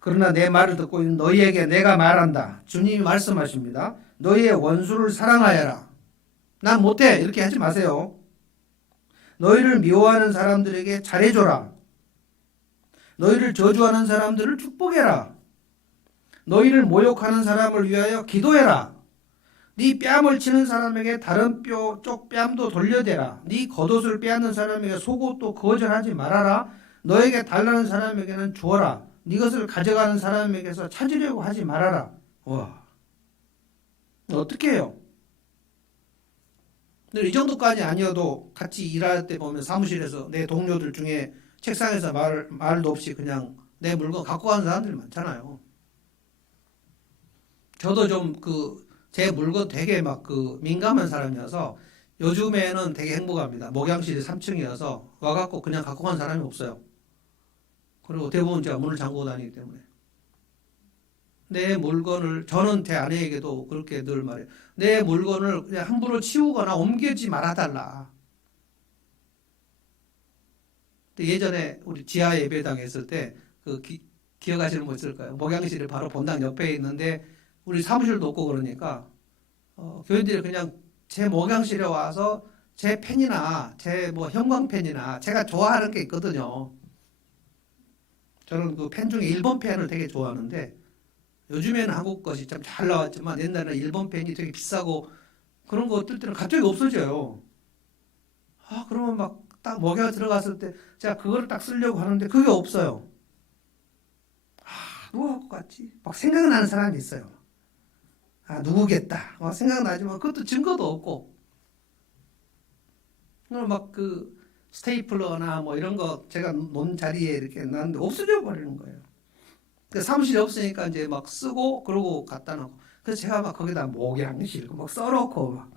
그러나 내 말을 듣고 있는 너희에게 내가 말한다. 주님이 말씀하십니다. 너희의 원수를 사랑하여라. 난 못해 이렇게 하지 마세요. 너희를 미워하는 사람들에게 잘해줘라. 너희를 저주하는 사람들을 축복해라. 너희를 모욕하는 사람을 위하여 기도해라. 네 뺨을 치는 사람에게 다른 쪽 뺨도 돌려대라. 네 겉옷을 빼앗는 사람에게 속옷도 거절하지 말아라. 너에게 달라는 사람에게는 주어라. 네 것을 가져가는 사람에게서 찾으려고 하지 말아라. 와, 어떻게 해요? 이 정도까지 아니어도 같이 일할 때 보면 사무실에서 내 동료들 중에 책상에서 말도 없이 그냥 내 물건 갖고 가는 사람들이 많잖아요. 저도 좀 제 물건 되게 막 민감한 사람이어서 요즘에는 되게 행복합니다. 목양실이 3층이어서 와갖고 그냥 갖고 가는 사람이 없어요. 그리고 대부분 제가 문을 잠그고 다니기 때문에. 내 물건을, 저는 제 아내에게도 그렇게 늘 말해요. 내 물건을 그냥 함부로 치우거나 옮기지 말아달라. 예전에 우리 지하 예배당 했을 때, 기억하시는 분 있을까요? 목양실이 바로 본당 옆에 있는데, 우리 사무실도 없고 그러니까, 교인들이 그냥 제 목양실에 와서 제 펜이나, 제 뭐 형광펜이나, 제가 좋아하는 게 있거든요. 저는 그 펜 중에 일본 펜을 되게 좋아하는데, 요즘에는 한국 것이 참 잘 나왔지만 옛날에는 일본 펜이 되게 비싸고 그런 거 어떨 때는 갑자기 없어져요. 그러면 막 딱 목에 들어갔을 때 제가 그거를 딱 쓰려고 하는데 그게 없어요. 누가 갖고 갔지? 막 생각나는 사람이 있어요. 누구겠다. 생각나지만 그것도 증거도 없고. 막 스테이플러나 뭐 이런 거 제가 놓은 자리에 이렇게 놨는데 없어져 버리는 거예요. 사무실이 없으니까 이제 막 쓰고 그러고 갖다 놓고 그래서 제가 막 거기다 목양실 막 써놓고 막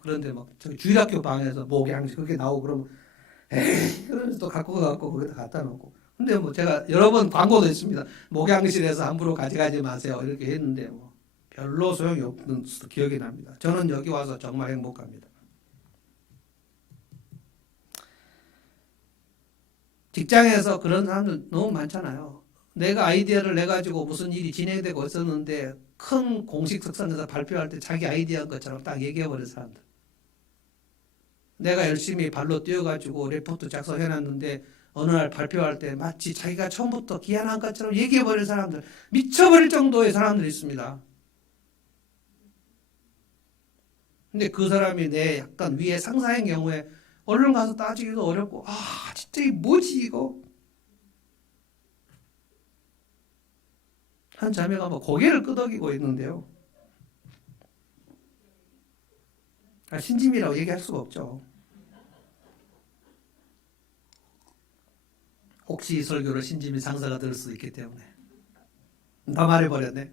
그런데 막 저기 주일학교 방에서 목양실 그게 나오고 그러면 에이 그러면서 또 갖고 거기다 갖다 놓고 근데 뭐 제가 여러 번 광고도 했습니다. 목양실에서 함부로 가져가지 마세요 이렇게 했는데 뭐 별로 소용이 없는 기억이 납니다. 저는 여기 와서 정말 행복합니다. 직장에서 그런 사람들 너무 많잖아요. 내가 아이디어를 내가지고 무슨 일이 진행되고 있었는데 큰 공식 석상에서 발표할 때 자기 아이디어인 것처럼 딱 얘기해버린 사람들. 내가 열심히 발로 뛰어가지고 레포트 작성해놨는데 어느 날 발표할 때 마치 자기가 처음부터 기한한 것처럼 얘기해버린 사람들. 미쳐버릴 정도의 사람들이 있습니다. 근데 그 사람이 내 약간 위에 상사인 경우에 얼른 가서 따지기도 어렵고 진짜 이게 뭐지 이거? 한 자매가 뭐 고개를 끄덕이고 있는데요. 신짐이라고 얘기할 수가 없죠. 혹시 이 설교를 신짐이 장사가 될 수도 있기 때문에 다 말해버렸네.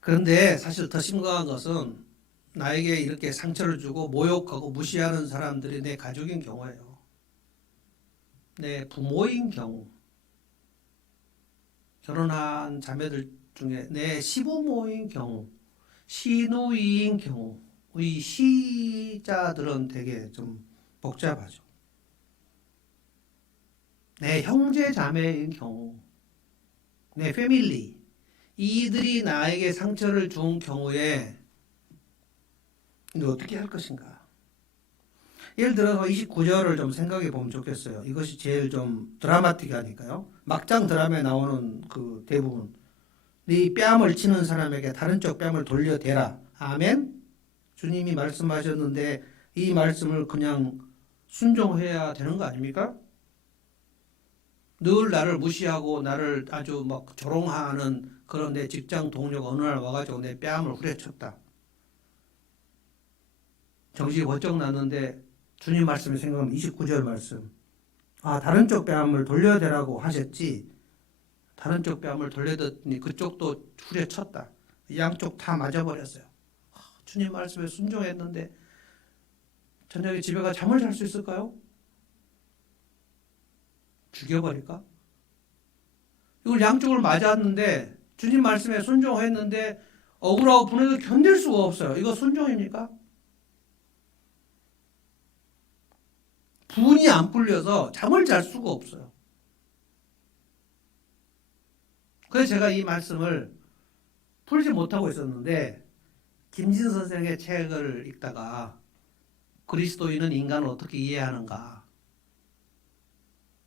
그런데 사실 더 심각한 것은 나에게 이렇게 상처를 주고 모욕하고 무시하는 사람들이 내 가족인 경우예요. 내 부모인 경우, 결혼한 자매들 중에 내 시부모인 경우, 시누이인 경우, 이 시자들은 되게 좀 복잡하죠. 내 형제 자매인 경우, 내 패밀리, 이들이 나에게 상처를 준 경우에 너 어떻게 할 것인가? 예를 들어서 29절을 좀 생각해 보면 좋겠어요. 이것이 제일 좀 드라마틱하니까요. 막장 드라마에 나오는 그 대부분. 네 뺨을 치는 사람에게 다른 쪽 뺨을 돌려대라. 아멘? 주님이 말씀하셨는데 이 말씀을 그냥 순종해야 되는 거 아닙니까? 늘 나를 무시하고 나를 아주 막 조롱하는 그런 내 직장 동료가 어느 날 와가지고 내 뺨을 후려쳤다. 정신이 번쩍 났는데 주님 말씀을 생각하면 29절 말씀. 아, 다른 쪽 뺨을 돌려대라고 하셨지. 다른 쪽 뺨을 돌려댔더니 그쪽도 후려쳤다. 양쪽 다 맞아버렸어요. 주님 말씀에 순종했는데 저녁에 집에 가 잠을 잘 수 있을까요? 죽여버릴까? 이걸 양쪽을 맞았는데 주님 말씀에 순종했는데 억울하고 분해도 견딜 수가 없어요. 이거 순종입니까? 분이 안 풀려서 잠을 잘 수가 없어요. 그래서 제가 이 말씀을 풀지 못하고 있었는데 김진 선생의 책을 읽다가 그리스도인은 인간을 어떻게 이해하는가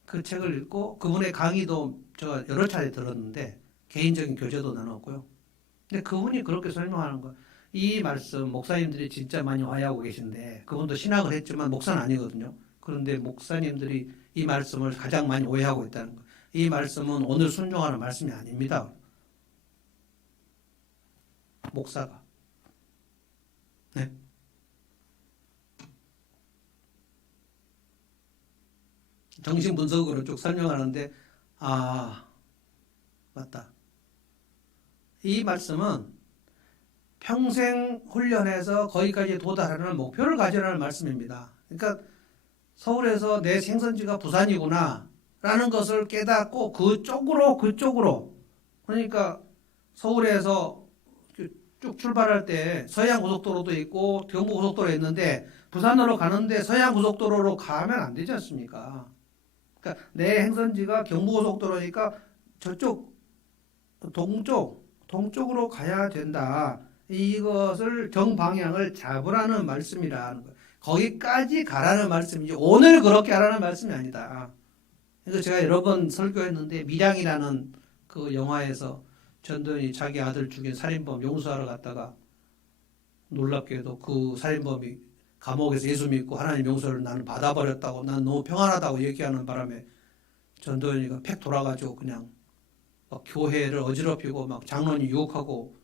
그 책을 읽고 그분의 강의도 제가 여러 차례 들었는데 개인적인 교제도 나눴고요. 근데 그분이 그렇게 설명하는 거, 이 말씀 목사님들이 진짜 많이 화해하고 계신데 그분도 신학을 했지만 목사는 아니거든요. 그런데 목사님들이 이 말씀을 가장 많이 오해하고 있다는 거. 이 말씀은 오늘 순종하는 말씀이 아닙니다. 목사가. 네. 정신분석으로 쭉 설명하는데 아, 맞다. 이 말씀은 평생 훈련해서 거기까지 도달하는 목표를 가지라는 말씀입니다. 그러니까 서울에서 내 생선지가 부산이구나 라는 것을 깨닫고 그쪽으로 그러니까 서울에서 쭉 출발할 때 서해안고속도로도 있고 경부고속도로 있는데 부산으로 가는데 서해안고속도로로 가면 안 되지 않습니까? 그러니까 내 행선지가 경부고속도로니까 저쪽 동쪽으로 가야 된다. 이것을 정방향을 잡으라는 말씀이라는 거예요. 거기까지 가라는 말씀이지 오늘 그렇게 하라는 말씀이 아니다. 그래서 제가 여러 번 설교했는데 밀양이라는 그 영화에서 전도연이 자기 아들 죽인 살인범 용서하러 갔다가 놀랍게도 그 살인범이 감옥에서 예수 믿고 하나님 용서를 나는 받아버렸다고 난 너무 평안하다고 얘기하는 바람에 전도연이가 팩 돌아가지고 그냥 막 교회를 어지럽히고 막 장로님 유혹하고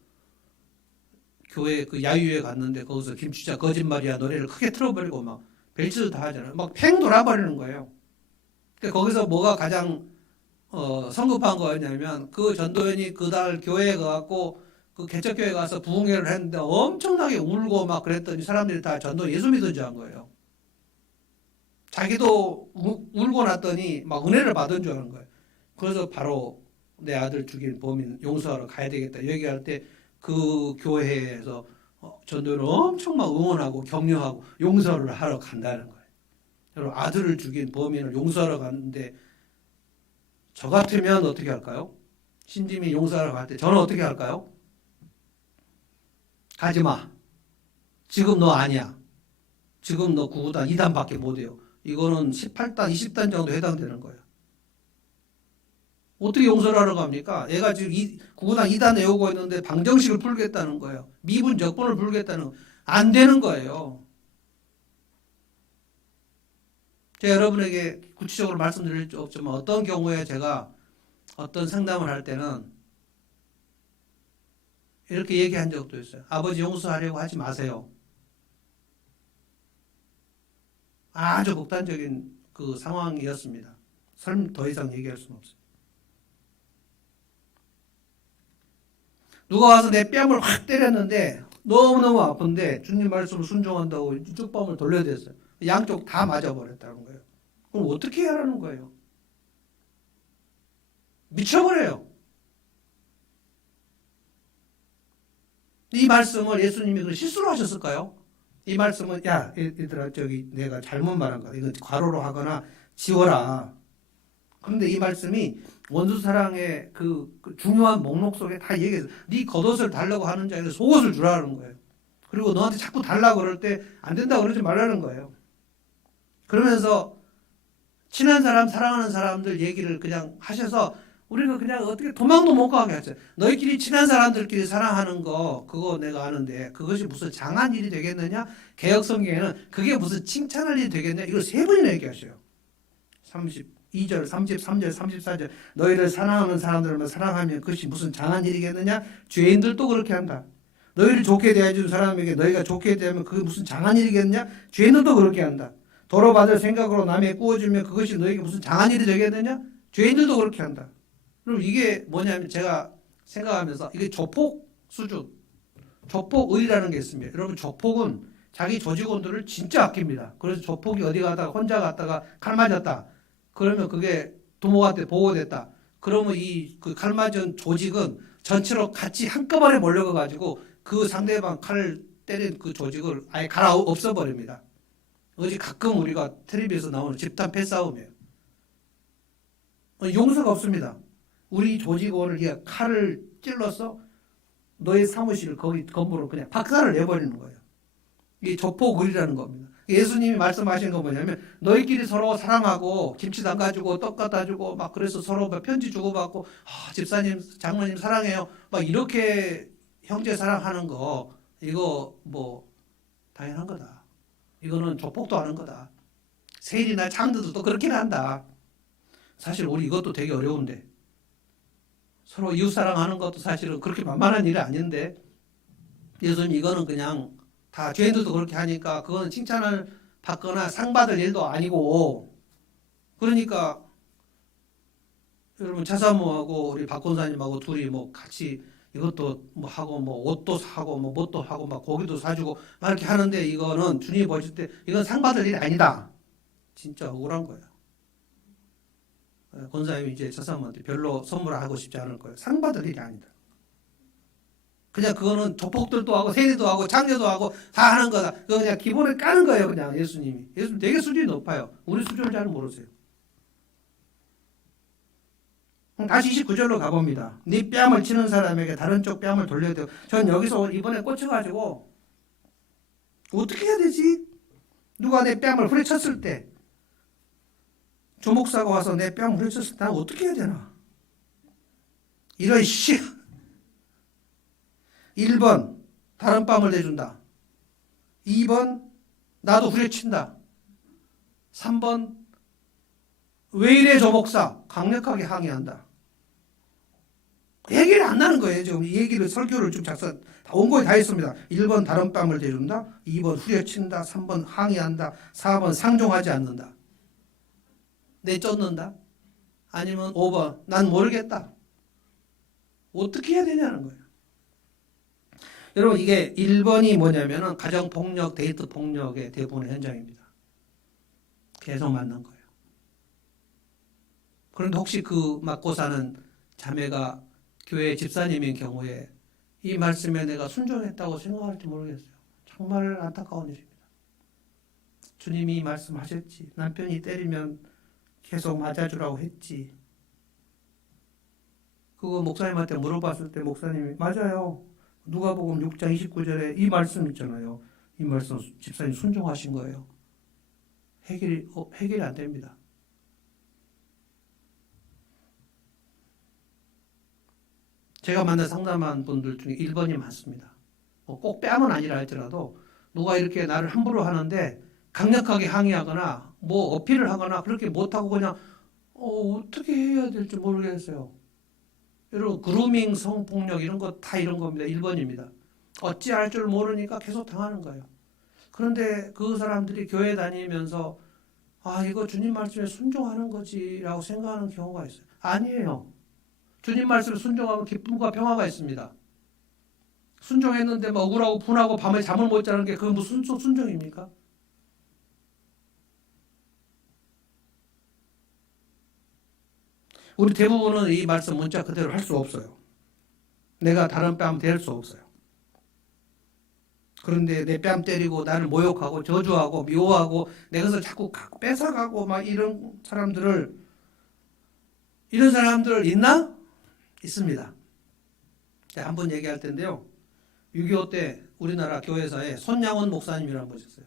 교회 그 야유회 갔는데 거기서 김추자 거짓말이야 노래를 크게 틀어버리고 막 벨치도 다 하잖아요. 막 팽 돌아버리는 거예요. 그러니까 거기서 뭐가 가장 성급한 거였냐면 그 전도연이 그날 교회에 가갖고 그 개척교회 가서 부흥회를 했는데 엄청나게 울고 막 그랬더니 사람들이 다 전도 예수 믿은 줄 안 거예요. 자기도 울고 났더니 막 은혜를 받은 줄 아는 거예요. 그래서 바로 내 아들 죽인 범인 용서하러 가야 되겠다 얘기할 때 그 교회에서 전도를 엄청 막 응원하고 격려하고 용서를 하러 간다는 거예요. 여러분 아들을 죽인 범인을 용서하러 갔는데 저 같으면 어떻게 할까요? 신님이 용서하러 갈 때 저는 어떻게 할까요? 가지마. 지금 너 아니야. 지금 너 9단 2단밖에 못해요. 이거는 18단 20단 정도 해당되는 거예요. 어떻게 용서를 하러 갑니까? 얘가 지금 9단 2단 외우고 있는데 방정식을 풀겠다는 거예요. 미분 적분을 풀겠다는 거예요. 안 되는 거예요. 제가 여러분에게 구체적으로 말씀드릴 수 없지만 어떤 경우에 제가 어떤 상담을 할 때는 이렇게 얘기한 적도 있어요. 아버지 용서하려고 하지 마세요. 아주 극단적인 그 상황이었습니다. 더 이상 얘기할 수는 없어요. 누가 와서 내 뺨을 확 때렸는데 너무너무 아픈데 주님 말씀을 순종한다고 이쪽 뺨을 돌려야 됐어요. 양쪽 다 맞아버렸다는 거예요. 그럼 어떻게 해야 하는 거예요? 미쳐버려요. 이 말씀을 예수님이 그 실수로 하셨을까요? 이 말씀은 야 얘들아 저기 내가 잘못 말한 거야. 이건 괄호로 하거나 지워라. 그런데 이 말씀이 원수 사랑의 그 중요한 목록 속에 다 얘기해서 네 겉옷을 달라고 하는 자에게 속옷을 주라는 거예요. 그리고 너한테 자꾸 달라고 그럴 때 안 된다고 그러지 말라는 거예요. 그러면서 친한 사람, 사랑하는 사람들 얘기를 그냥 하셔서 우리가 그냥 어떻게 도망도 못 가게 하죠. 너희끼리 친한 사람들끼리 사랑하는 거 그거 내가 아는데 그것이 무슨 장한 일이 되겠느냐? 개역 성경에는 그게 무슨 칭찬할 일이 되겠냐? 이걸 3번이나 얘기하셔요. 32절, 33절, 34절 너희를 사랑하는 사람들만 사랑하면 그것이 무슨 장한 일이겠느냐? 죄인들도 그렇게 한다. 너희를 좋게 대해준 사람에게 너희가 좋게 대하면 그게 무슨 장한 일이겠느냐? 죄인들도 그렇게 한다. 도로 받을 생각으로 남의 구워주면 그것이 너에게 무슨 장한 일이 되겠느냐? 죄인들도 그렇게 한다. 그럼 이게 뭐냐면 제가 생각하면서 이게 조폭 수준, 조폭의라는 게 있습니다. 여러분 조폭은 자기 조직원들을 진짜 아낍니다. 그래서 조폭이 어디 가다가 혼자 갔다가 칼 맞았다. 그러면 그게 부모한테 보고됐다. 그러면 이 그 칼 맞은 조직은 전체로 같이 한꺼번에 몰려가 가지고 그 상대방 칼 때린 그 조직을 아예 갈아 없애버립니다. 어제 가끔 우리가 텔레비에서 나오는 집단 패싸움이에요. 용서가 없습니다. 우리 조직원을 칼을 찔러서 너의 사무실 거기 건물을 그냥 박살을 내버리는 거예요. 이게 조폭의라는 겁니다. 예수님이 말씀하신 건 뭐냐면 너희끼리 서로 사랑하고 김치 담가주고 떡 갖다주고 막 그래서 서로 편지 주고받고 집사님 장모님 사랑해요 막 이렇게 형제 사랑하는 거 이거 뭐 당연한 거다. 이거는 조폭도 하는 거다. 세일이나 장들도 그렇게는 한다. 사실 우리 이것도 되게 어려운데 서로 이웃 사랑하는 것도 사실은 그렇게 만만한 일이 아닌데 예수님 이거는 그냥 다 죄인들도 그렇게 하니까 그거는 칭찬을 받거나 상 받을 일도 아니고 그러니까 여러분 차사모하고 우리 박 권사님하고 둘이 뭐 같이 이것도 뭐 하고 뭐 옷도 사고 뭐 뭣도 하고 막 고기도 사주고 막 이렇게 하는데 이거는 주님이 보실 때 이건 상 받을 일이 아니다. 진짜 억울한 거예요. 권사님이 이제 차사모한테 별로 선물하고 싶지 않을 거예요. 상 받을 일이 아니다. 그냥 그거는 조폭들도 하고 세리도 하고 장녀도 하고 다 하는 거다. 그거 그냥 기본에 까는 거예요. 그냥 예수님이. 예수님 되게 수준이 높아요. 우리 수준을 잘 모르세요. 다시 29절로 가봅니다. 네 뺨을 치는 사람에게 다른 쪽 뺨을 돌려야 돼요. 전 여기서 이번에 꽂혀가지고 어떻게 해야 되지? 누가 내 뺨을 후려쳤을 때 조목사가 와서 내 뺨을 후려쳤을 때 어떻게 해야 되나? 이런 씨 1번 다른 뺨을 내준다. 2번 나도 후려친다. 3번 왜 이래 저 목사 강력하게 항의한다. 얘기를 안 나는 거예요. 지금 이 얘기를 설교를 좀 작성 원고에 다 있습니다. 1번 다른 뺨을 대준다. 2번 후려친다. 3번 항의한다. 4번 상종하지 않는다. 내쫓는다. 아니면 5번 난 모르겠다. 어떻게 해야 되냐는 거예요. 여러분 이게 1번이 뭐냐면은 가정폭력, 데이트폭력의 대부분의 현장입니다. 계속 만난 거예요. 그런데 혹시 그 맞고 사는 자매가 교회 집사님인 경우에 이 말씀에 내가 순종했다고 생각할지 모르겠어요. 정말 안타까운 일입니다. 주님이 말씀하셨지. 남편이 때리면 계속 맞아주라고 했지. 그거 목사님한테 물어봤을 때 목사님이 맞아요. 누가복음 6장 29절에 이 말씀 있잖아요. 이 말씀 집사님 순종하신 거예요. 해결이 안 됩니다. 제가 만난 상담한 분들 중에 1번이 많습니다. 꼭 뺨은 아니라 할지라도 누가 이렇게 나를 함부로 하는데 강력하게 항의하거나 뭐 어필을 하거나 그렇게 못하고 그냥 어떻게 해야 될지 모르겠어요. 여러분 그루밍, 성폭력 이런 거 다 이런 겁니다. 1번입니다. 어찌할 줄 모르니까 계속 당하는 거예요. 그런데 그 사람들이 교회 다니면서 이거 주님 말씀에 순종하는 거지라고 생각하는 경우가 있어요. 아니에요. 주님 말씀에 순종하면 기쁨과 평화가 있습니다. 순종했는데 막 억울하고 분하고 밤에 잠을 못 자는 게 그게 무슨 순종입니까? 우리 대부분은 이 말씀 문자 그대로 할 수 없어요. 내가 다른 뺨 댈 수 없어요. 그런데 내 뺨 때리고 나를 모욕하고 저주하고 미워하고 내 것을 자꾸 뺏어가고 막 이런 사람들 있나? 있습니다. 한번 얘기할 텐데요. 6.25 때 우리나라 교회사에 손양원 목사님이라는 분이 있었어요.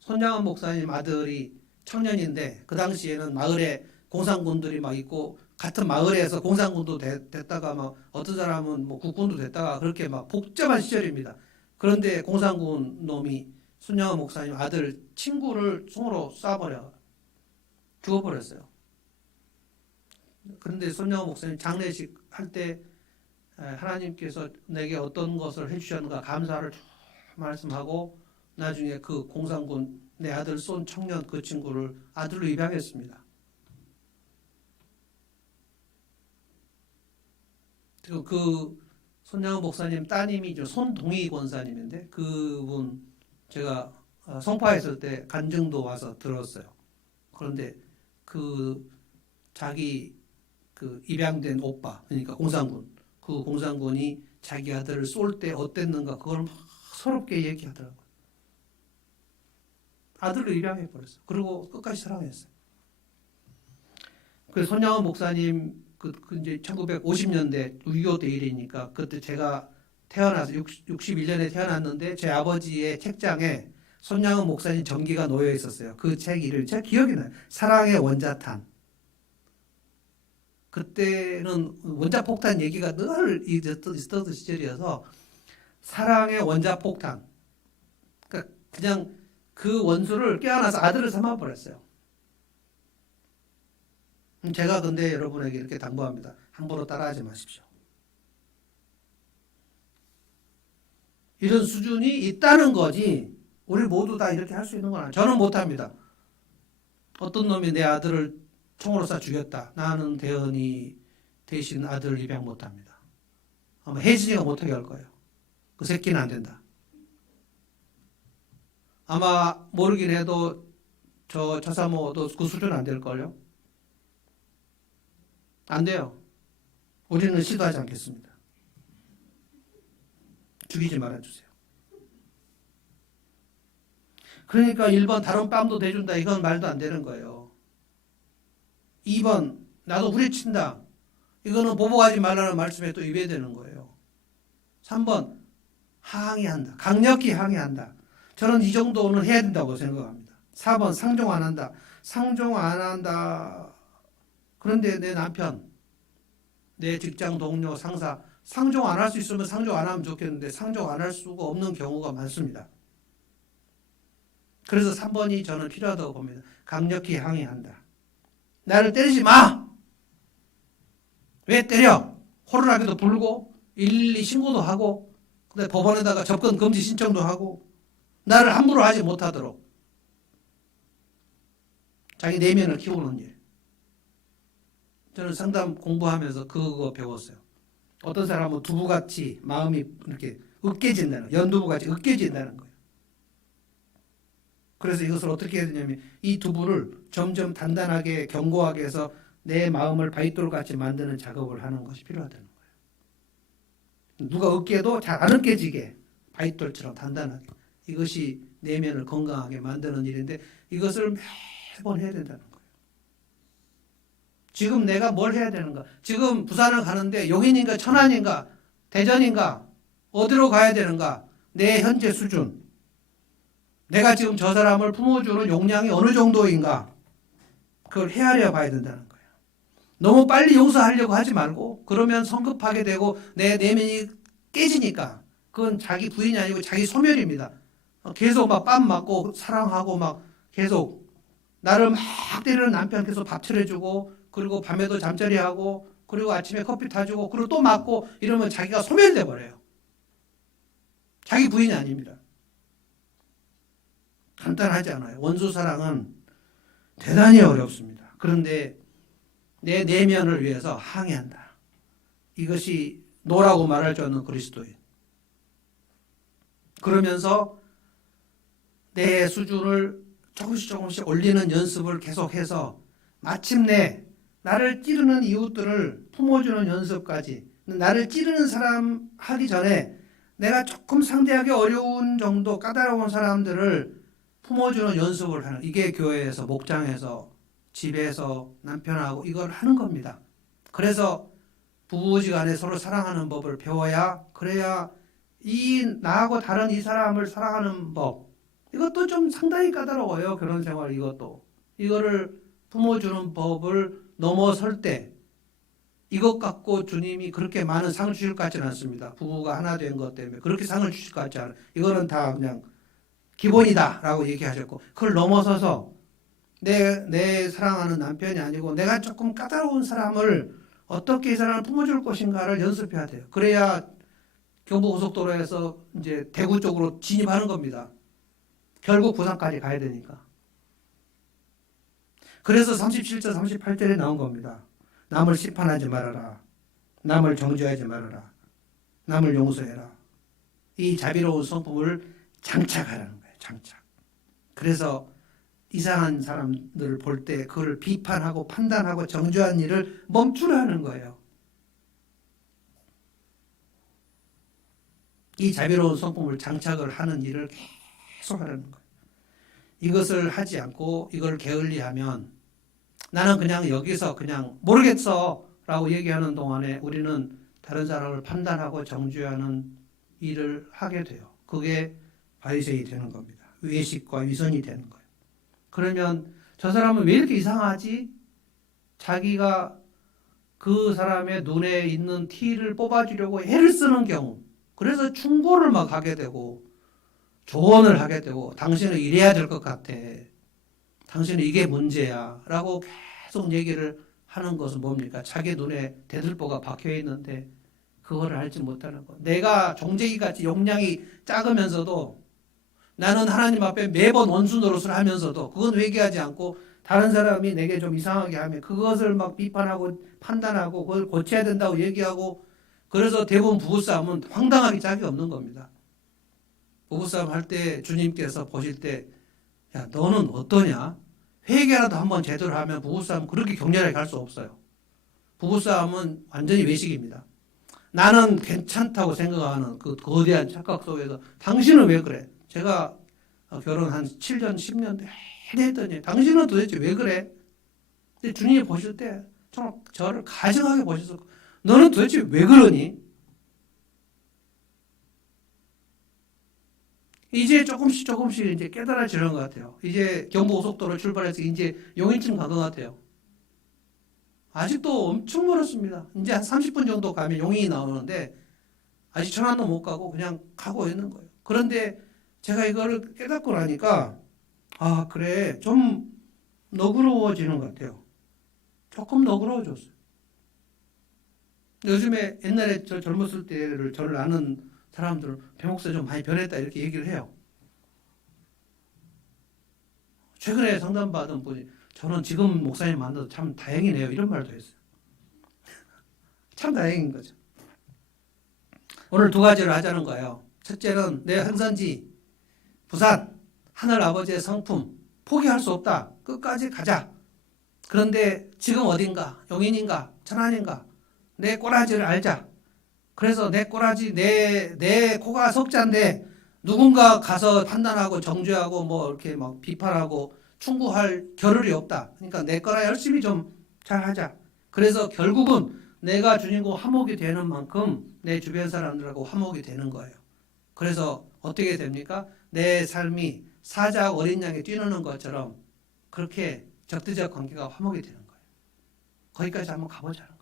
손양원 목사님 아들이 청년인데 그 당시에는 마을에 공산군들이 막 있고 같은 마을에서 공산군도 됐다가 막 어떤 사람은 뭐 국군도 됐다가 그렇게 막 복잡한 시절입니다. 그런데 공산군 놈이 손양원 목사님 아들 친구를 총으로 쏴버려 죽어버렸어요. 그런데 손양원 목사님 장례식 할 때 하나님께서 내게 어떤 것을 해주셨는가 감사를 말씀하고 나중에 그 공산군 내 아들 쏜 청년 그 친구를 아들로 입양했습니다. 그 손양원 목사님 따님이죠. 손동희 권사님인데 그분 제가 성파에 있을 때 간증도 와서 들었어요. 그런데 그 자기 그 입양된 오빠 그러니까 공산군 그 공산군이 자기 아들을 쏠 때 어땠는가 그걸 막 서럽게 얘기하더라고요. 아들을 입양해 버렸어. 그리고 끝까지 사랑했어요. 그 손양원 목사님 그 이제 1950년대 6.25 때 일이니까 그때 제가 태어나서 61년에 태어났는데 제 아버지의 책장에 손양원 목사님 전기가 놓여 있었어요. 그 책 이름이 제가 기억이 나요. 사랑의 원자탄. 그때는 원자폭탄 얘기가 늘 있었던 시절이어서 사랑의 원자폭탄. 그러니까 그냥 그 원수를 껴안아서 아들을 삼아버렸어요. 제가 근데 여러분에게 이렇게 당부합니다. 함부로 따라하지 마십시오. 이런 수준이 있다는 거지 우리 모두 다 이렇게 할 수 있는 건 아니에요. 저는 못합니다. 어떤 놈이 내 아들을 총으로 쏴 죽였다. 나는 대언이 대신 아들을 입양 못합니다. 아마 혜진이가 못하게 할 거예요. 그 새끼는 안 된다. 아마 모르긴 해도 저 사모도 그 수준 안 될걸요. 안 돼요. 우리는 시도하지 않겠습니다. 죽이지 말아주세요. 그러니까 1번 다른 뺨도 대준다. 이건 말도 안 되는 거예요. 2번 나도 후려친다. 이거는 보복하지 말라는 말씀에 또 위배되는 거예요. 3번 항의한다. 강력히 항의한다. 저는 이 정도는 해야 된다고 생각합니다. 4번 상종 안 한다. 상종 안 한다. 그런데 내 남편, 내 직장 동료, 상사 상종 안 할 수 있으면 상종 안 하면 좋겠는데 상종 안 할 수가 없는 경우가 많습니다. 그래서 3번이 저는 필요하다고 봅니다. 강력히 항의한다. 나를 때리지 마! 왜 때려? 호루라기도 불고 112 신고도 하고 근데 법원에다가 접근 금지 신청도 하고 나를 함부로 하지 못하도록 자기 내면을 키우는 일. 저는 상담 공부하면서 그거 배웠어요. 어떤 사람은 두부같이 마음이 이렇게 으깨진다는 거예요. 연두부같이 으깨진다는 거예요. 그래서 이것을 어떻게 해야 되냐면 이 두부를 점점 단단하게 견고하게 해서 내 마음을 바위돌같이 만드는 작업을 하는 것이 필요하다는 거예요. 누가 으깨도 잘 안 으깨지게 바위돌처럼 단단하게. 이것이 내면을 건강하게 만드는 일인데 이것을 매번 해야 된다는 거예요. 지금 내가 뭘 해야 되는가? 지금 부산을 가는데 용인인가 천안인가 대전인가 어디로 가야 되는가? 내 현재 수준. 내가 지금 저 사람을 품어주는 용량이 어느 정도인가? 그걸 헤아려 봐야 된다는 거예요. 너무 빨리 용서하려고 하지 말고 그러면 성급하게 되고 내 내면이 깨지니까 그건 자기 부인이 아니고 자기 소멸입니다. 계속 막 뺨 맞고 사랑하고 막 계속 나를 막 때리는 남편 계속 밥 차려주고 그리고 밤에도 잠자리 하고 그리고 아침에 커피 타주고 그리고 또 맞고 이러면 자기가 소멸돼 버려요. 자기 부인이 아닙니다. 간단하지 않아요. 원수 사랑은 대단히 어렵습니다. 그런데 내 내면을 위해서 항해한다. 이것이 노라고 말할 줄 아는 그리스도인. 그러면서 내 수준을 조금씩 올리는 연습을 계속해서 마침내 나를 찌르는 이웃들을 품어주는 연습까지, 나를 찌르는 사람 하기 전에 내가 조금 상대하기 어려운 정도 까다로운 사람들을 품어주는 연습을 하는, 이게 교회에서, 목장에서, 집에서 남편하고 이걸 하는 겁니다. 그래서 부부지간에 서로 사랑하는 법을 배워야, 그래야 나하고 다른 이 사람을 사랑하는 법, 이것도 좀 상당히 까다로워요. 결혼 생활 이것도. 이거를 품어주는 법을 넘어설 때 이것 갖고 주님이 그렇게 많은 상을 주실 것 같지는 않습니다. 부부가 하나 된 것 때문에 그렇게 상을 주실 것 같지 않아요. 이거는 다 그냥 기본이다 라고 얘기하셨고, 그걸 넘어서서 내 사랑하는 남편이 아니고 내가 조금 까다로운 사람을 어떻게 이 사람을 품어줄 것인가를 연습해야 돼요. 그래야 경부고속도로에서 이제 대구 쪽으로 진입하는 겁니다. 결국 부산까지 가야 되니까. 그래서 37절 38절에 나온 겁니다. 남을 심판하지 말아라. 남을 정죄하지 말아라. 남을 용서해라. 이 자비로운 성품을 장착하라는 거예요. 장착. 그래서 이상한 사람들을 볼 때 그걸 비판하고 판단하고 정죄하는 일을 멈추라는 거예요. 이 자비로운 성품을 장착을 하는 일을 계속 하라는 거예요. 이것을 하지 않고 이걸 게을리하면, 나는 그냥 여기서 그냥 모르겠어 라고 얘기하는 동안에 우리는 다른 사람을 판단하고 정죄하는 일을 하게 돼요. 그게 바리새인이 되는 겁니다. 외식과 위선이 되는 거예요. 그러면 저 사람은 왜 이렇게 이상하지? 자기가 그 사람의 눈에 있는 티를 뽑아주려고 애를 쓰는 경우, 그래서 충고를 막 하게 되고 조언을 하게 되고, 당신은 이래야 될 것 같아. 당신은 이게 문제야 라고 계속 얘기를 하는 것은 뭡니까? 자기 눈에 대들보가 박혀 있는데 그거를 알지 못하는 것. 내가 종제기같이 용량이 작으면서도 나는 하나님 앞에 매번 원수 노릇을 하면서도 그건 회개하지 않고 다른 사람이 내게 좀 이상하게 하면 그것을 막 비판하고 판단하고 그걸 고쳐야 된다고 얘기하고, 그래서 대부분 부부싸움은 황당하기 짝이 없는 겁니다. 부부싸움 할 때 주님께서 보실 때, 야, 너는 어떠냐? 회개라도 한번 제대로 하면 부부싸움 그렇게 격렬하게 갈 수 없어요. 부부싸움은 완전히 외식입니다. 나는 괜찮다고 생각하는 그 거대한 착각 속에서 당신은 왜 그래? 제가 결혼 한 7년, 10년 내내 했더니 당신은 도대체 왜 그래? 근데 주님이 보실 때 정말 저를 가증하게 보셔서, 너는 도대체 왜 그러니? 이제 조금씩 이제 깨달아지는 것 같아요. 이제 경부고속도로 출발해서 이제 용인쯤 간 것 같아요. 아직도 엄청 멀었습니다. 이제 한 30분 정도 가면 용인이 나오는데 아직 천안도 못 가고 그냥 가고 있는 거예요. 그런데 제가 이거를 깨닫고 나니까, 아, 그래, 좀 너그러워지는 것 같아요. 조금 너그러워졌어요. 요즘에 옛날에 저 젊었을 때를 저를 아는 사람들은 배목사 좀 많이 변했다 이렇게 얘기를 해요. 최근에 상담받은 분이 저는 지금 목사님 만나서 참 다행이네요 이런 말도 했어요. 참 다행인 거죠. 오늘 두 가지를 하자는 거예요. 첫째는 내 행선지 부산 하늘 아버지의 성품 포기할 수 없다. 끝까지 가자. 그런데 지금 어딘가, 용인인가 천안인가, 내 꼬라지를 알자. 그래서 내 꼬라지, 내 코가 석자인데 누군가 가서 판단하고 정죄하고 뭐 이렇게 막 비판하고 충고할 겨를이 없다. 그러니까 내 거라 열심히 좀 잘하자. 그래서 결국은 내가 주님과 화목이 되는 만큼 내 주변 사람들하고 화목이 되는 거예요. 그래서 어떻게 됩니까? 내 삶이 사자 어린 양이 뛰노는 것처럼 그렇게 적대적 관계가 화목이 되는 거예요. 거기까지 한번 가보자.